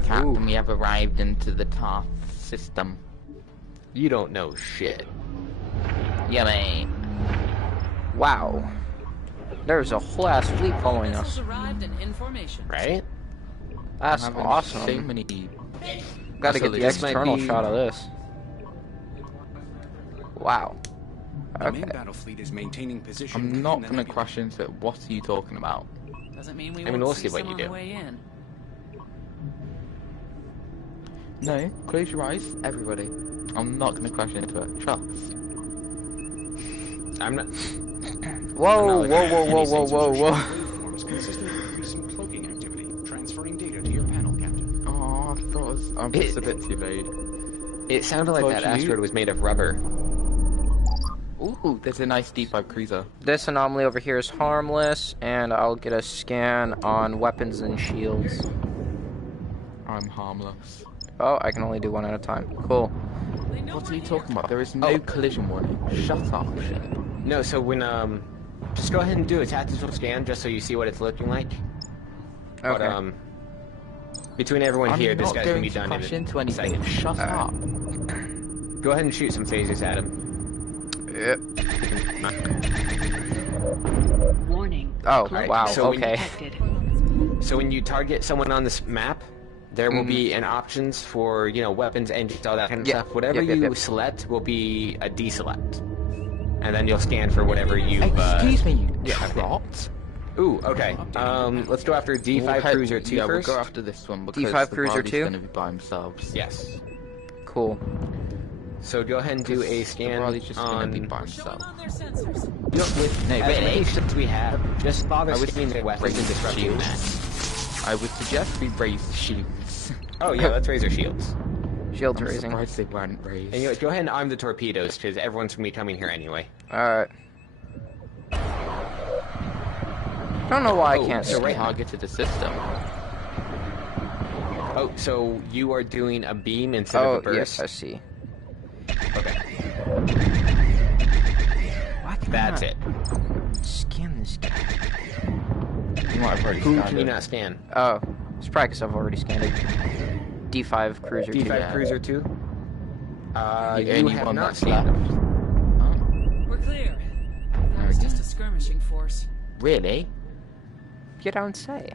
Captain, we have arrived into the Tarth system. You don't know shit. Yeah, mate. Wow. There's a whole ass fleet following us. Arrived and in formation. Right? That's I'm having awesome. So many... Gotta get the this might external be- shot of this. Wow. The main Okay. battle fleet is maintaining position. I'm in not the gonna nebula. crash into it. What are you talking about? Doesn't mean we I mean, won't we'll see see what some you on the do. way in. No, close your eyes, everybody. I'm not gonna crash into it. Trust. I'm not. Whoa, I'm not whoa, looking whoa, at whoa, any whoa, sensors. whoa, whoa. Waveforms consistently increasing cloaking activity, transferring data to your panel, Captain. Oh, I thought I'm just a bit too late. It sounded like Told that you. asteroid was made of rubber. Ooh, there's a nice D5 cruiser. This anomaly over here is harmless, and I'll get a scan on weapons and shields. I'm harmless. Oh, I can only do one at a time. Cool. What are you talking about? There is no collision warning. Shut up, shit. No, so when just go ahead and do a tactical scan just so you see what it's looking like. But Okay. between everyone I'm here, this not guy's going gonna be to done crash in into a anything. second. Shut up. Go ahead and shoot some phasers at him. Yep. Warning. Oh, Cloak wow, vessel okay. detected. So when you target someone on this map, there will be an options for, you know, weapons, engines, all that kind of Yep. stuff. Whatever Yep. you select will be a deselect. And then you'll scan for whatever you Excuse me, you yeah, okay. trot. Ooh, okay. Let's go after D5 Cruiser 2 yeah, first. we'll go after this one because D5 the Cruiser Vardy's 2? gonna be by themselves. Yes. Cool. So go ahead and do a scan The Vardy's just gonna be on... by himself. On their sensors. You know, with No, as many really? ships we have, just bother I would scanning their weapons and raise disrupting shields. that. I would suggest we raise the shields. Oh yeah, let's raise our shields. Shields I'm raising. surprised they weren't raised. And you know, go ahead and arm the torpedoes, because everyone's going to be coming here anyway. Alright. Don't know why I can't so right- targeted the system. Oh, so you are doing a beam instead of Oh, a burst? yes, I see. Okay. Why can That's I it. not scan this guy? You might have already Who scanned can you it. not scan? Oh, it's probably because I've already scanned it. D5 Cruiser 2. D5 Cruiser 2? The You only have one not that's scanned. left. We're clear. That was just a skirmishing force. Really? You don't say.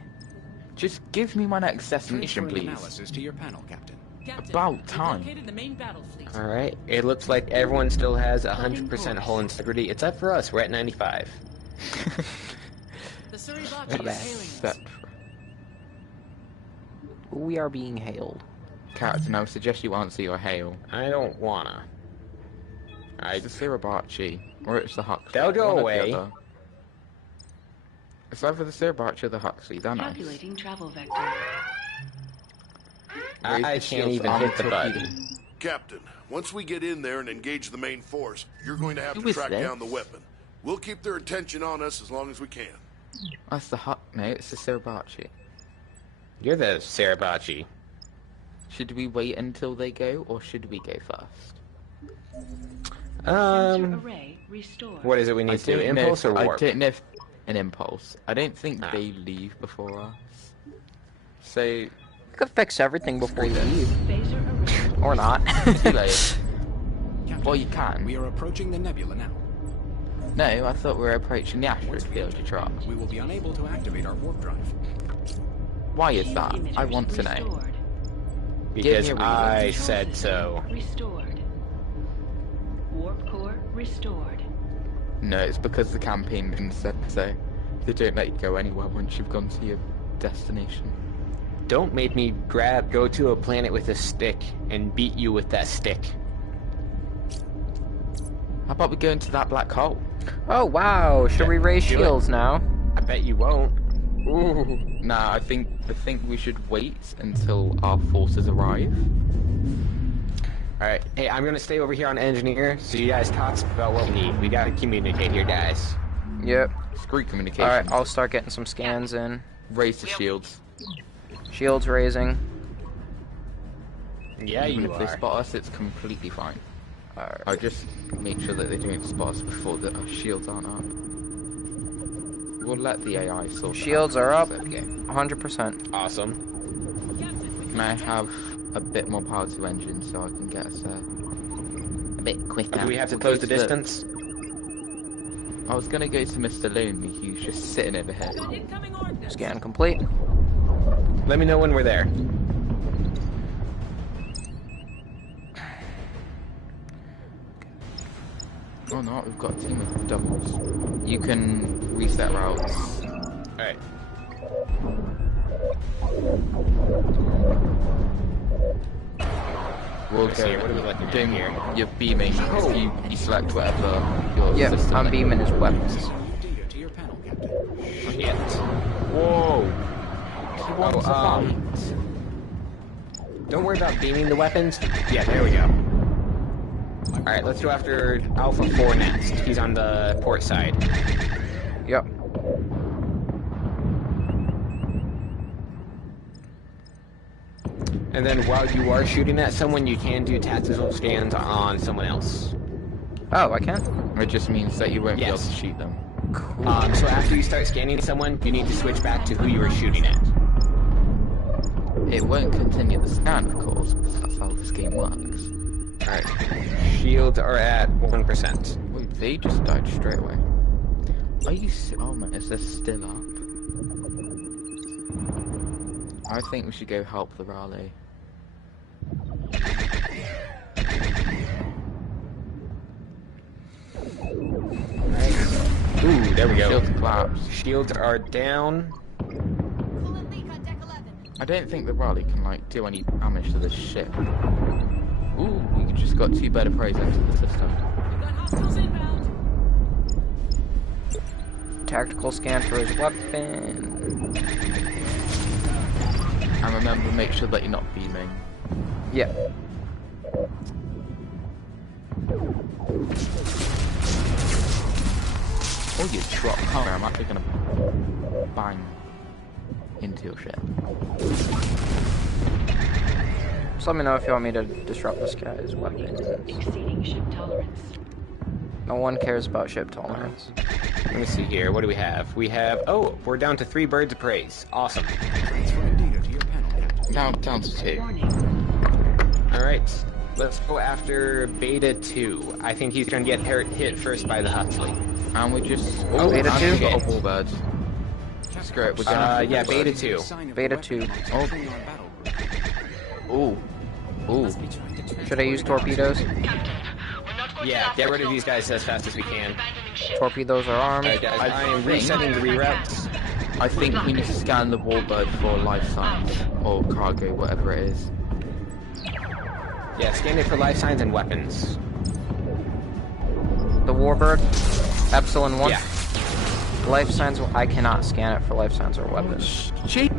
Just give me my next destination, Transferring please. analysis to your panel, Captain. Captain, About we've time. located the main battle fleet. Alright, it looks like everyone still has 100% hull integrity, except for us, we're at 95. The Suribaki is hailing us. That... We are being hailed. Captain, I would suggest you answer your hail. I don't wanna. It's the Sirabachi, or it's the Huck. They'll go One or the away. other. It's either the Cerebach or the Huxley, don't I? Calculating travel vector. I can't even hit the button. Captain, once we get in there and engage the main force, you're going to have Who to is track this? down the weapon. We'll keep their attention on us as long as we can. That's the No, it's the Cerebachi. You're the Cerebachi. Should we wait until they go, or should we go first? Sensor array restored. What is it we need to do? Impulse or warp? I don't know if an impulse. I don't think they leave before us. So You could fix everything before you leave. Phaser array. Or not. too late. Captain, Well, you can. We are approaching the nebula now. No, I thought we were approaching the asteroid field to drop. We will be unable to activate our warp drive. Why is that? I Emitters want to know. restored. Because Give me a I reason. said so. Restored. Warp core restored. No, it's because the campaign said so. They don't let you go anywhere once you've gone to your destination. Don't make me go to a planet with a stick and beat you with that stick. How about we go into that black hole? Oh wow, should we raise do it. shields now? I bet you won't. Ooh. Nah, I think we should wait until our forces arrive. Alright, hey, I'm gonna stay over here on engineer, so you guys talk about what we need. We gotta communicate here, guys. Yep. Screw communication. Alright, I'll start getting some scans in. Raise the shields. Shields raising. Yeah, Even you if they are. spot us, it's completely fine. Alright. I'll just make sure that they don't spot us before our shields aren't up. We'll let the AI sort it Shields out. are up. It's okay. 100%. Awesome. Can I have a bit more power to engine so I can get us a bit quicker? Do we have to We'll close go the to distance? I was gonna go to Mr. Lonely, who's just sitting over here. Scan complete. Let me know when we're there. Oh no, we've got a team of doubles. You can reset routes. Alright. We'll Let's see go. here, what do we looking at doing here? You're beaming. You select whatever your Yep, system I'm that beaming you his weapons. Data to your panel, Captain. Shit. Whoa! He wants to fight. Don't worry about beaming the weapons. Yeah, there we go. Alright, let's go after Alpha 4 next. He's on the port side. Yep. And then while you are shooting at someone, you can do tactical scans on someone else. Oh, I can? It just means that you won't be able Yes. to shoot them. So after you start scanning someone, you need to switch back to who you were shooting at. It won't continue the scan, of course, because that's how this game works. Alright. Shields are at 1%. Wait, they just died straight away. Are you oh man, is this still up? I think we should go help the rally. Ooh, there we go. Shields collapsed. Shields are down. I don't think the rally can like do any damage to this ship. Ooh, we just got 2 better praise into the system. Tactical scan for his weapon. And remember, make sure that you're not beaming. Yeah. Oh, you drop camera, I'm actually gonna bang into your ship. Just let me know if you want me to disrupt this guy's weapon. Exceeding ship tolerance. No one cares about ship tolerance. Let me see here. What do we have? We have... Oh, we're down to 3 birds of praise. Awesome. Transferring data to your panel, Captain. Down to 2. Warning. Alright. Let's go after Beta 2. I think he's going to get hit first by the Huxley. And we just... Oh, Beta and 2? we got a warbird. Screw it, we're gonna... Yeah, Beta 2. Beta 2. Oh. Ooh. Should I use torpedoes? Yeah, get rid of these guys as fast as we can. Torpedoes are armed. Alright guys, I am resetting the reroutes. I think we need to scan the warbird for life signs. Or cargo, whatever it is. Yeah, scan it for life signs and weapons. The warbird. Epsilon 1. Yeah. Life signs. I cannot scan it for life signs or weapons. Shit.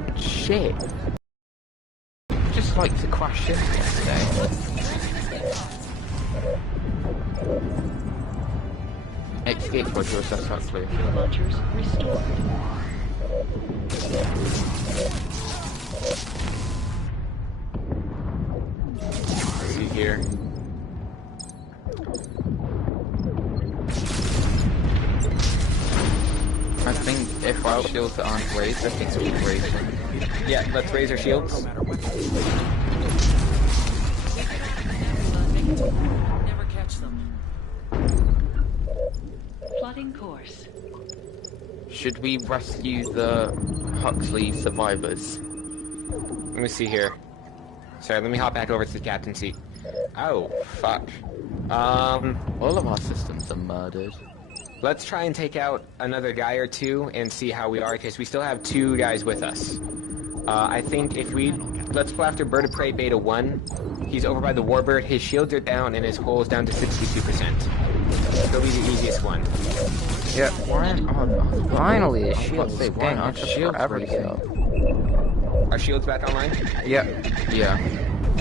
Just like to crash ships yesterday. Escape pod USS Huxley. Launchers restored. See here. I think if our shields aren't raised, I think we can raise them. Yeah, let's raise our shields. Never catch them. Plotting course. Should we rescue the Huxley survivors? Let me see here. Sorry, let me hop back over to the captain's seat. Oh, fuck. All of our systems are murdered. Let's try and take out another guy or two and see how we are, because we still have 2 guys with us. I think if we... Let's go after Bird of Prey Beta 1. He's over by the Warbird. His shields are down and his hull is down to 62%. He'll be the easiest one. Yeah. Finally, his I was shields. about to say, why Dang, aren't it took shields forever to get up. Are shields back online? Yep. Yeah.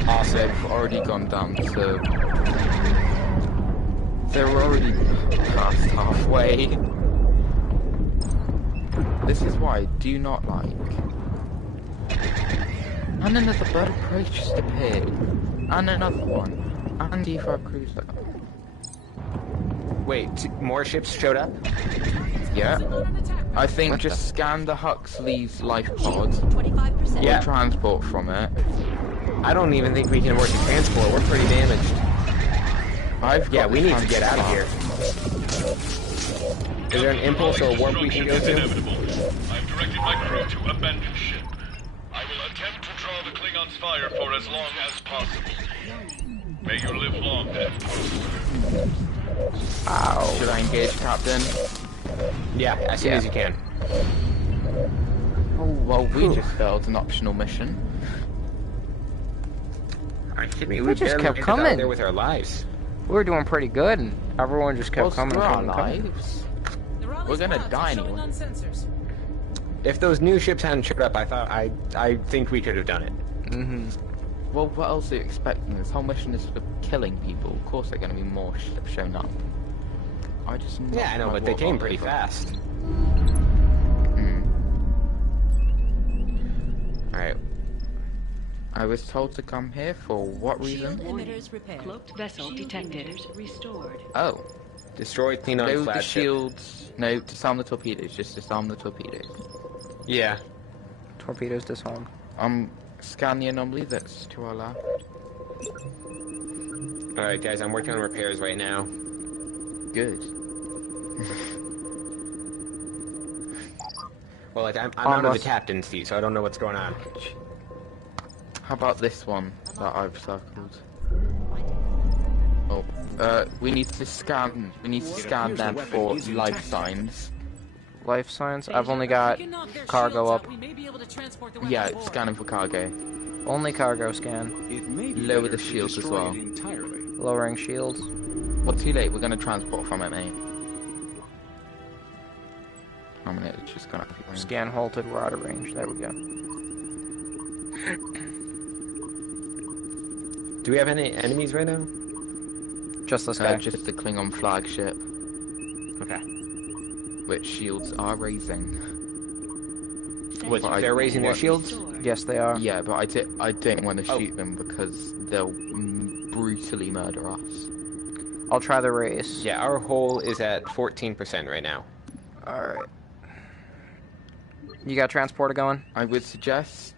Awesome. They've already gone down to... They're already past halfway. This is why I do not like... And another Bird of Prey just appeared. And another one. And D5 Cruiser. Wait, more ships showed up? Yeah. I think just scan the Huxley's life pod. 25%. Yeah. Transport from it. I don't even think we can work the transport. We're pretty damaged. Yeah, we need to get out of here. Is there an impulse or a warp we can go to? I've directed my crew to abandon ship. I will attempt to draw the Klingons' fire for as long as possible. May you live long and prosper. Ow. Should I engage, Captain? Yeah, as soon as you can. Oh, well, we just failed an optional mission. Are you kidding me? We just kept coming. Out there with our lives. We were doing pretty good, and everyone just kept coming. Lives. We're gonna die anyway. If those new ships hadn't showed up, I think we could have done it. Well, what else are you expecting? This whole mission is for killing people. Of course, there are going to be more ships showing up. Yeah, I know, but they came pretty fast. Alright. I was told to come here for what reason? Shield emitters repaired. Cloaked vessel detected. Restored. Oh. Destroy Klingon Load the flagship. shields. No, disarm the torpedoes. Just disarm the torpedoes. Yeah. Torpedoes disarmed. Scan the anomaly that's to our left. Alright, guys, I'm working on repairs right now. Good. Well, like, I'm under the captain's seat, so I don't know what's going on. How about this one that I've circled? Oh, we need to scan. We need to scan them for life signs. Life signs? I've only got cargo up. Yeah, scan them for cargo. Only cargo scan. Lower the shields as well. Lowering shields. Well, too late. We're gonna transport from it, mate. I mean, it's just gonna scan halted. We're out of range. There we go. Do we have any enemies right now? Just this guy. Just the Klingon flagship. Okay. Which shields are raising. What, they're raising their shields? Yes, they are. Yeah, but I don't want to shoot them because they'll brutally murder us. I'll try the race. Yeah, our hull is at 14% right now. Alright. You got transporter going? I would suggest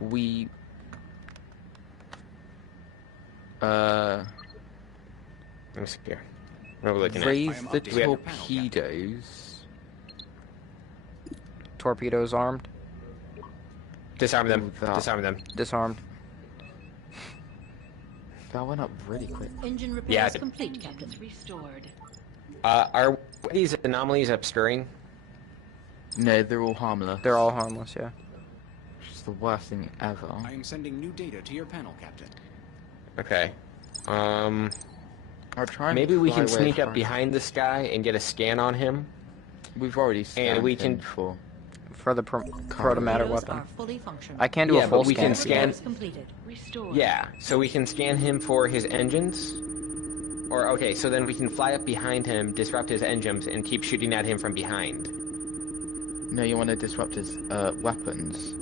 we let me see here. What are we looking raise at? the torpedoes. Torpedoes armed. Disarm them. Disarm them. Disarmed. That went up really quick. Engine repairs complete, Captain. Restored. Are these anomalies obscuring? No, they're all harmless. They're all harmless, yeah. Which is the worst thing ever. I am sending new data to your panel, Captain. Okay. I'll try and maybe we can fly away sneak up from- behind this guy and get a scan on him. We've already scanned and we can before. For the protomatter weapon. Are fully functional. I can't do a full but we scan. can scan. Is completed. Restore. Yeah, so we can scan him for his engines. Or, okay, so then we can fly up behind him, disrupt his engines, and keep shooting at him from behind. No, you want to disrupt his weapons.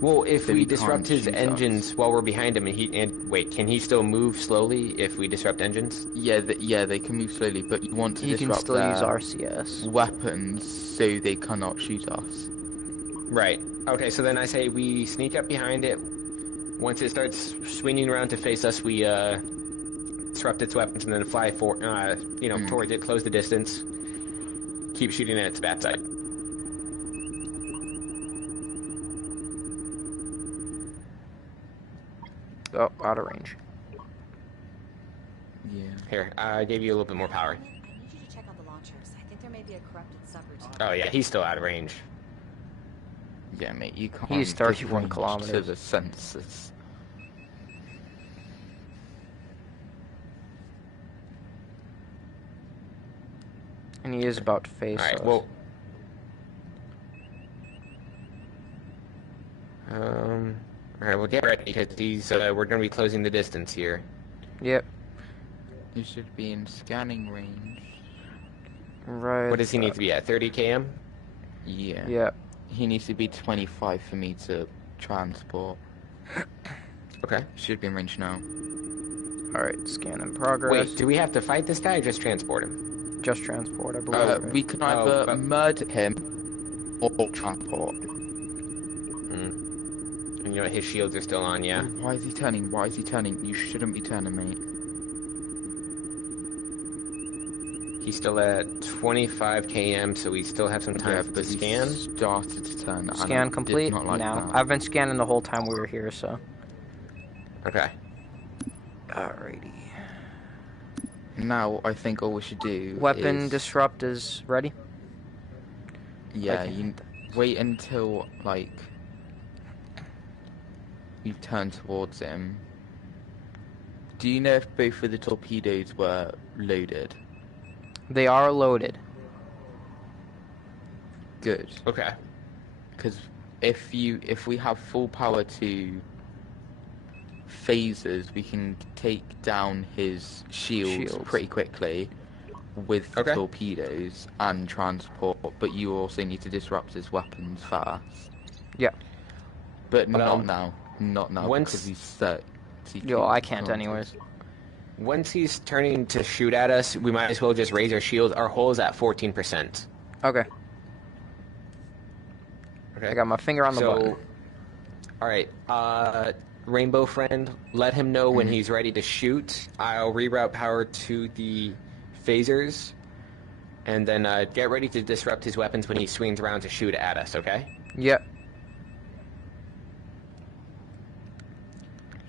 Well, if So we he disrupt can't his shoot engines while we're behind him, and wait, can he still move slowly if we disrupt engines? Yeah, they can move slowly, but you want to You can disrupt still their use RCS. weapons so they cannot shoot us. Right. Okay, so then I say we sneak up behind it. Once it starts swinging around to face us, we disrupt its weapons and then fly towards it, close the distance, keep shooting at its backside. Oh, out of range. Yeah. Here, I gave you a little bit more power. I need you to check out the launchers. I think there may be a corrupted subroutine. Oh yeah, he's still out of range. Yeah, mate, you can't. He's 31 disrange kilometers. to the sensors. And he is about to face us. Alright, well... Alright, well get ready, because these, we're gonna be closing the distance here. Yep. You should be in scanning range. Right. What does he need to be at, 30 km? Yeah. Yep. He needs to be 25 for me to transport. Okay. Should be in range now. Alright, scan in progress. Wait, do we have to fight this guy or just transport him? Just transport, I believe. We can either murder him or transport. And you know what, his shields are still on, yeah? Why is he turning? Why is he turning? You shouldn't be turning, mate. He's still at 25 km, so we still have some time to scan. Started to turn. Scan complete? Not like now. that. I've been scanning the whole time we were here, so. Okay. Alrighty. Now, I think all we should do Weapon is... disrupt is ready? Yeah, Okay. you wait until, like, you turn towards him. Do you know if both of the torpedoes were loaded? They are loaded. Good. Okay. Because if we have full power to phasers, we can take down his shields pretty quickly with torpedoes and transport, but you also need to disrupt his weapons fast. Yeah. But not now. Not now, because he's set. Yo, I can't anyways. Once he's turning to shoot at us, we might as well just raise our shield. Our hull is at 14%. Okay. Okay. I got my finger on the button. Alright, Rainbow Friend, let him know when he's ready to shoot. I'll reroute power to the phasers, and then get ready to disrupt his weapons when he swings around to shoot at us, okay? Yep.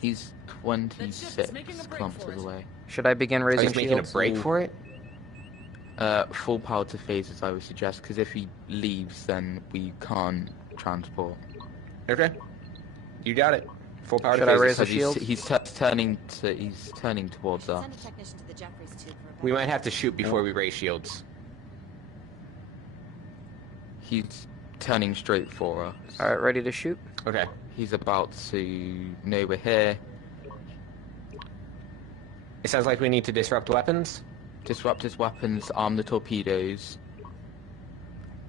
He's 26 kilometers away. Should I begin raising shields? making a break for it? Full power to phasers, I would suggest, because if he leaves, then we can't transport. Okay. You got it. Full power Should to I phasers. raise the shield? He's turning towards us. Send a technician to the Jeffries tube for a We might have to shoot before we raise shields. He's turning straight for us. Alright, ready to shoot? Okay. He's about to know we're here. It sounds like we need to disrupt weapons. Disrupt his weapons, arm the torpedoes.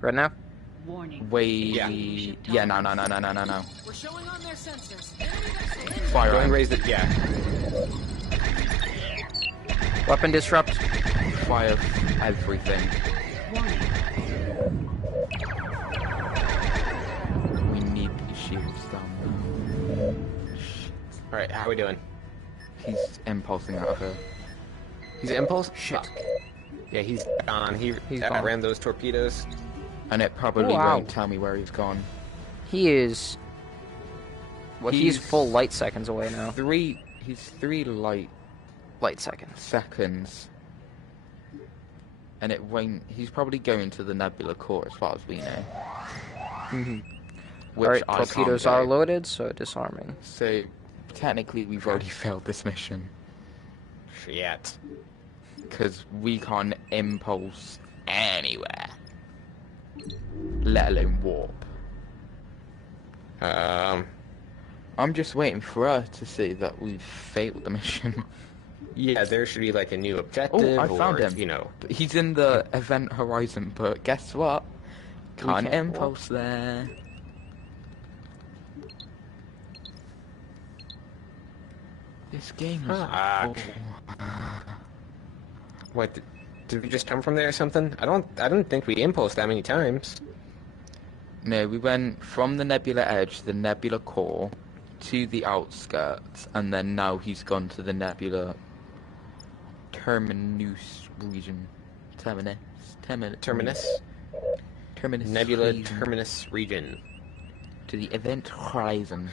Right now? Warning. Wait. Yeah, no. We're showing on their sensors. Fire Go on. and raise the... Yeah. Weapon disrupt. Fire everything. We need these shields down Alright, how are we doing? now. He's impulsing out of her. He's impulse? Shit. Yeah, he's gone. He's gone. ran those torpedoes. And it probably Wow. won't tell me where he's gone. He is... Well, he's full light seconds away now. He's 3 light seconds. And it won't... He's probably going to the nebula core as far as we know. Alright, I can't torpedoes go. are loaded, so disarming. So, technically we've already failed this mission. Shit. Because we can't impulse anywhere. let alone warp. I'm just waiting for her to say that we've failed the mission. Yeah, there should be like a new objective. Oh, I found or, him. You know, He's in the event horizon, but guess what? Can't impulse there. This game is awful. What? Did we just come from there or something? I don't think we impulsed that many times. No, we went from the nebula edge, the nebula core, to the outskirts, and then now he's gone to the nebula terminus region. Terminus. Nebula region. terminus region. To the event horizon.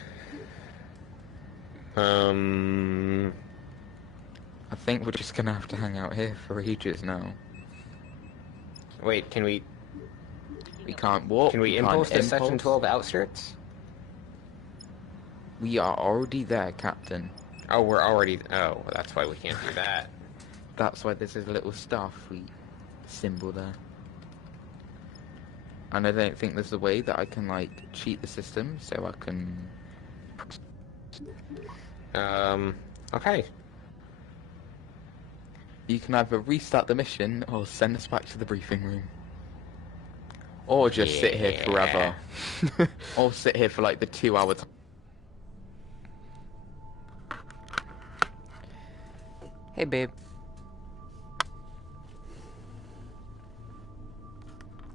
I think we're just gonna have to hang out here for ages now. Wait, can we... We can't walk. Can we impulse to Section 12 outskirts? We are already there, Captain. Oh, we're already... Oh, well, that's why we can't do that. That's why there's a little Starfleet symbol there. And I don't think there's a way that I can, like, cheat the system, so I can... Okay. You can either restart the mission, or send us back to the briefing room. Or just sit here forever. Or sit here for, like, the 2 hour time. Hey, babe.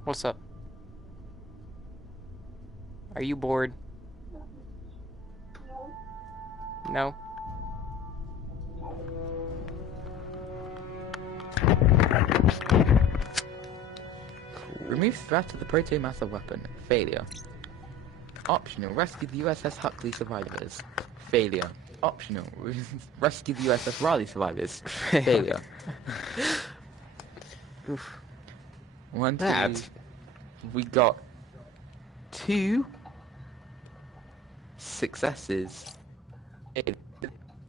What's up? Are you bored? No? Remove threat of the proto-matter weapon. Failure. Optional. Rescue the USS Huxley survivors. Failure. Optional. Rescue the USS Raleigh survivors. Failure. Oof. 1, 2. We got 2 successes.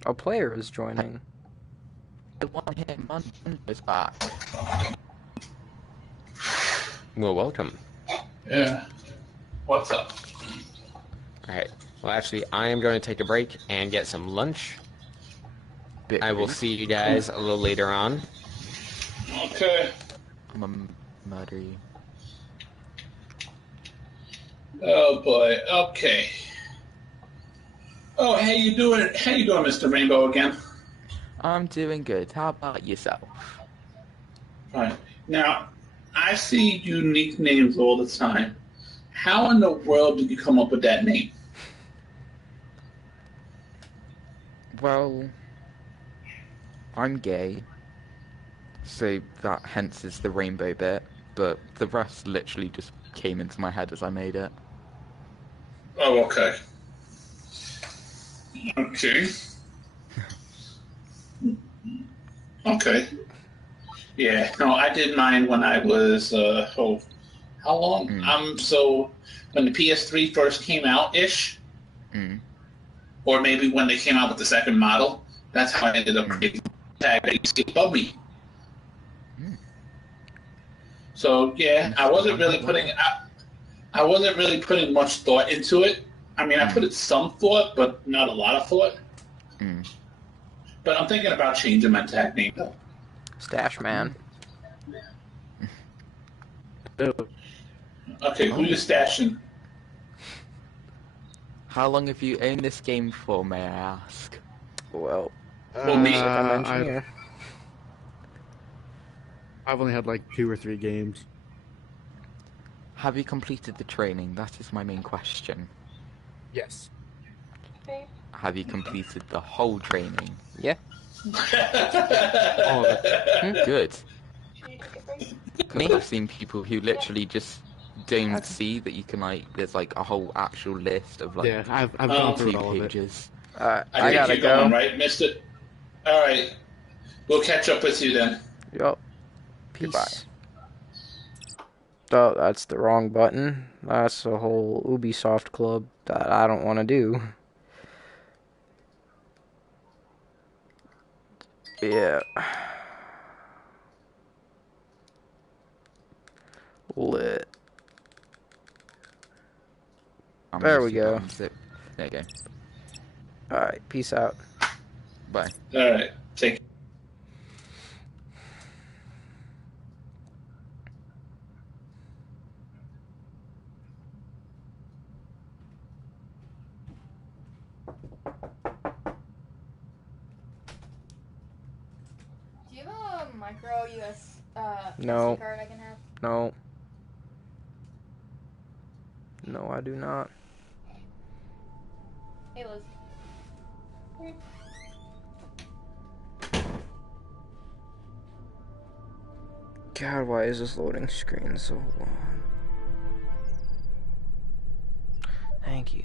A player is joining. The one here, man, is back. Well, welcome. Yeah. What's up? Alright. Well, actually, I am going to take a break and get some lunch. I will see you guys a little later on. Okay. I'm gonna murder you. Oh boy. Okay. Oh, how you doing? How you doing, Mr. Rainbow again? I'm doing good. How about yourself? Fine. Now, I see unique names all the time. How in the world did you come up with that name? Well, I'm gay, so that hence is the rainbow bit, but the rest literally just came into my head as I made it. Oh, okay. Okay. Okay. Yeah, no, I did mine when I was, how long? So, when the PS3 first came out-ish, or maybe when they came out with the second model, that's how I ended up creating the tag that you see above me. So, yeah, I wasn't really putting much thought into it. I mean, I put it some thought, but not a lot of thought. But I'm thinking about changing my tag name, though. Stash Man. Okay, who you stashing? How long have you owned this game for, may I ask? Well, me. I'm engineer. I've only had like 2 or 3 games. Have you completed the training? That is my main question. Yes. Have you completed the whole training? Yeah. Oh, good. Because Me? I've seen people who literally just don't see that you can, like, there's like a whole actual list of like Yeah, I've gone through 2 all of it. pages. I think gotta you're go. going, right, mister? All right. We'll catch up with you then. Yup. Goodbye. Oh, that's the wrong button. That's a whole Ubisoft club that I don't want to do. Yeah. Lit. There we go. There you go. Alright, peace out. Bye. Alright, take Do you have a micro US No. SD card I can have? No. No, I do not. Hey, Liz. God, why is this loading screen so long? Thank you.